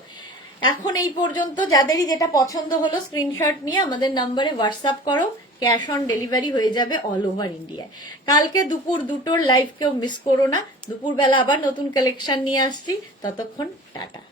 এখন এই পর্যন্ত, যাদেরই যেটা পছন্দ হলো স্ক্রিনশট নিয়ে আমাদের নাম্বারে হোয়াটসঅ্যাপ করো, ক্যাশ অন ডেলিভারি হয়ে যাবে অল ওভার ইন্ডিয়ায়। কালকে দুপুর 2টোর লাইভ কেউ মিস করো না, দুপুরবেলা আবার নতুন কালেকশন নিয়ে আসছি। ততক্ষণ টাটা।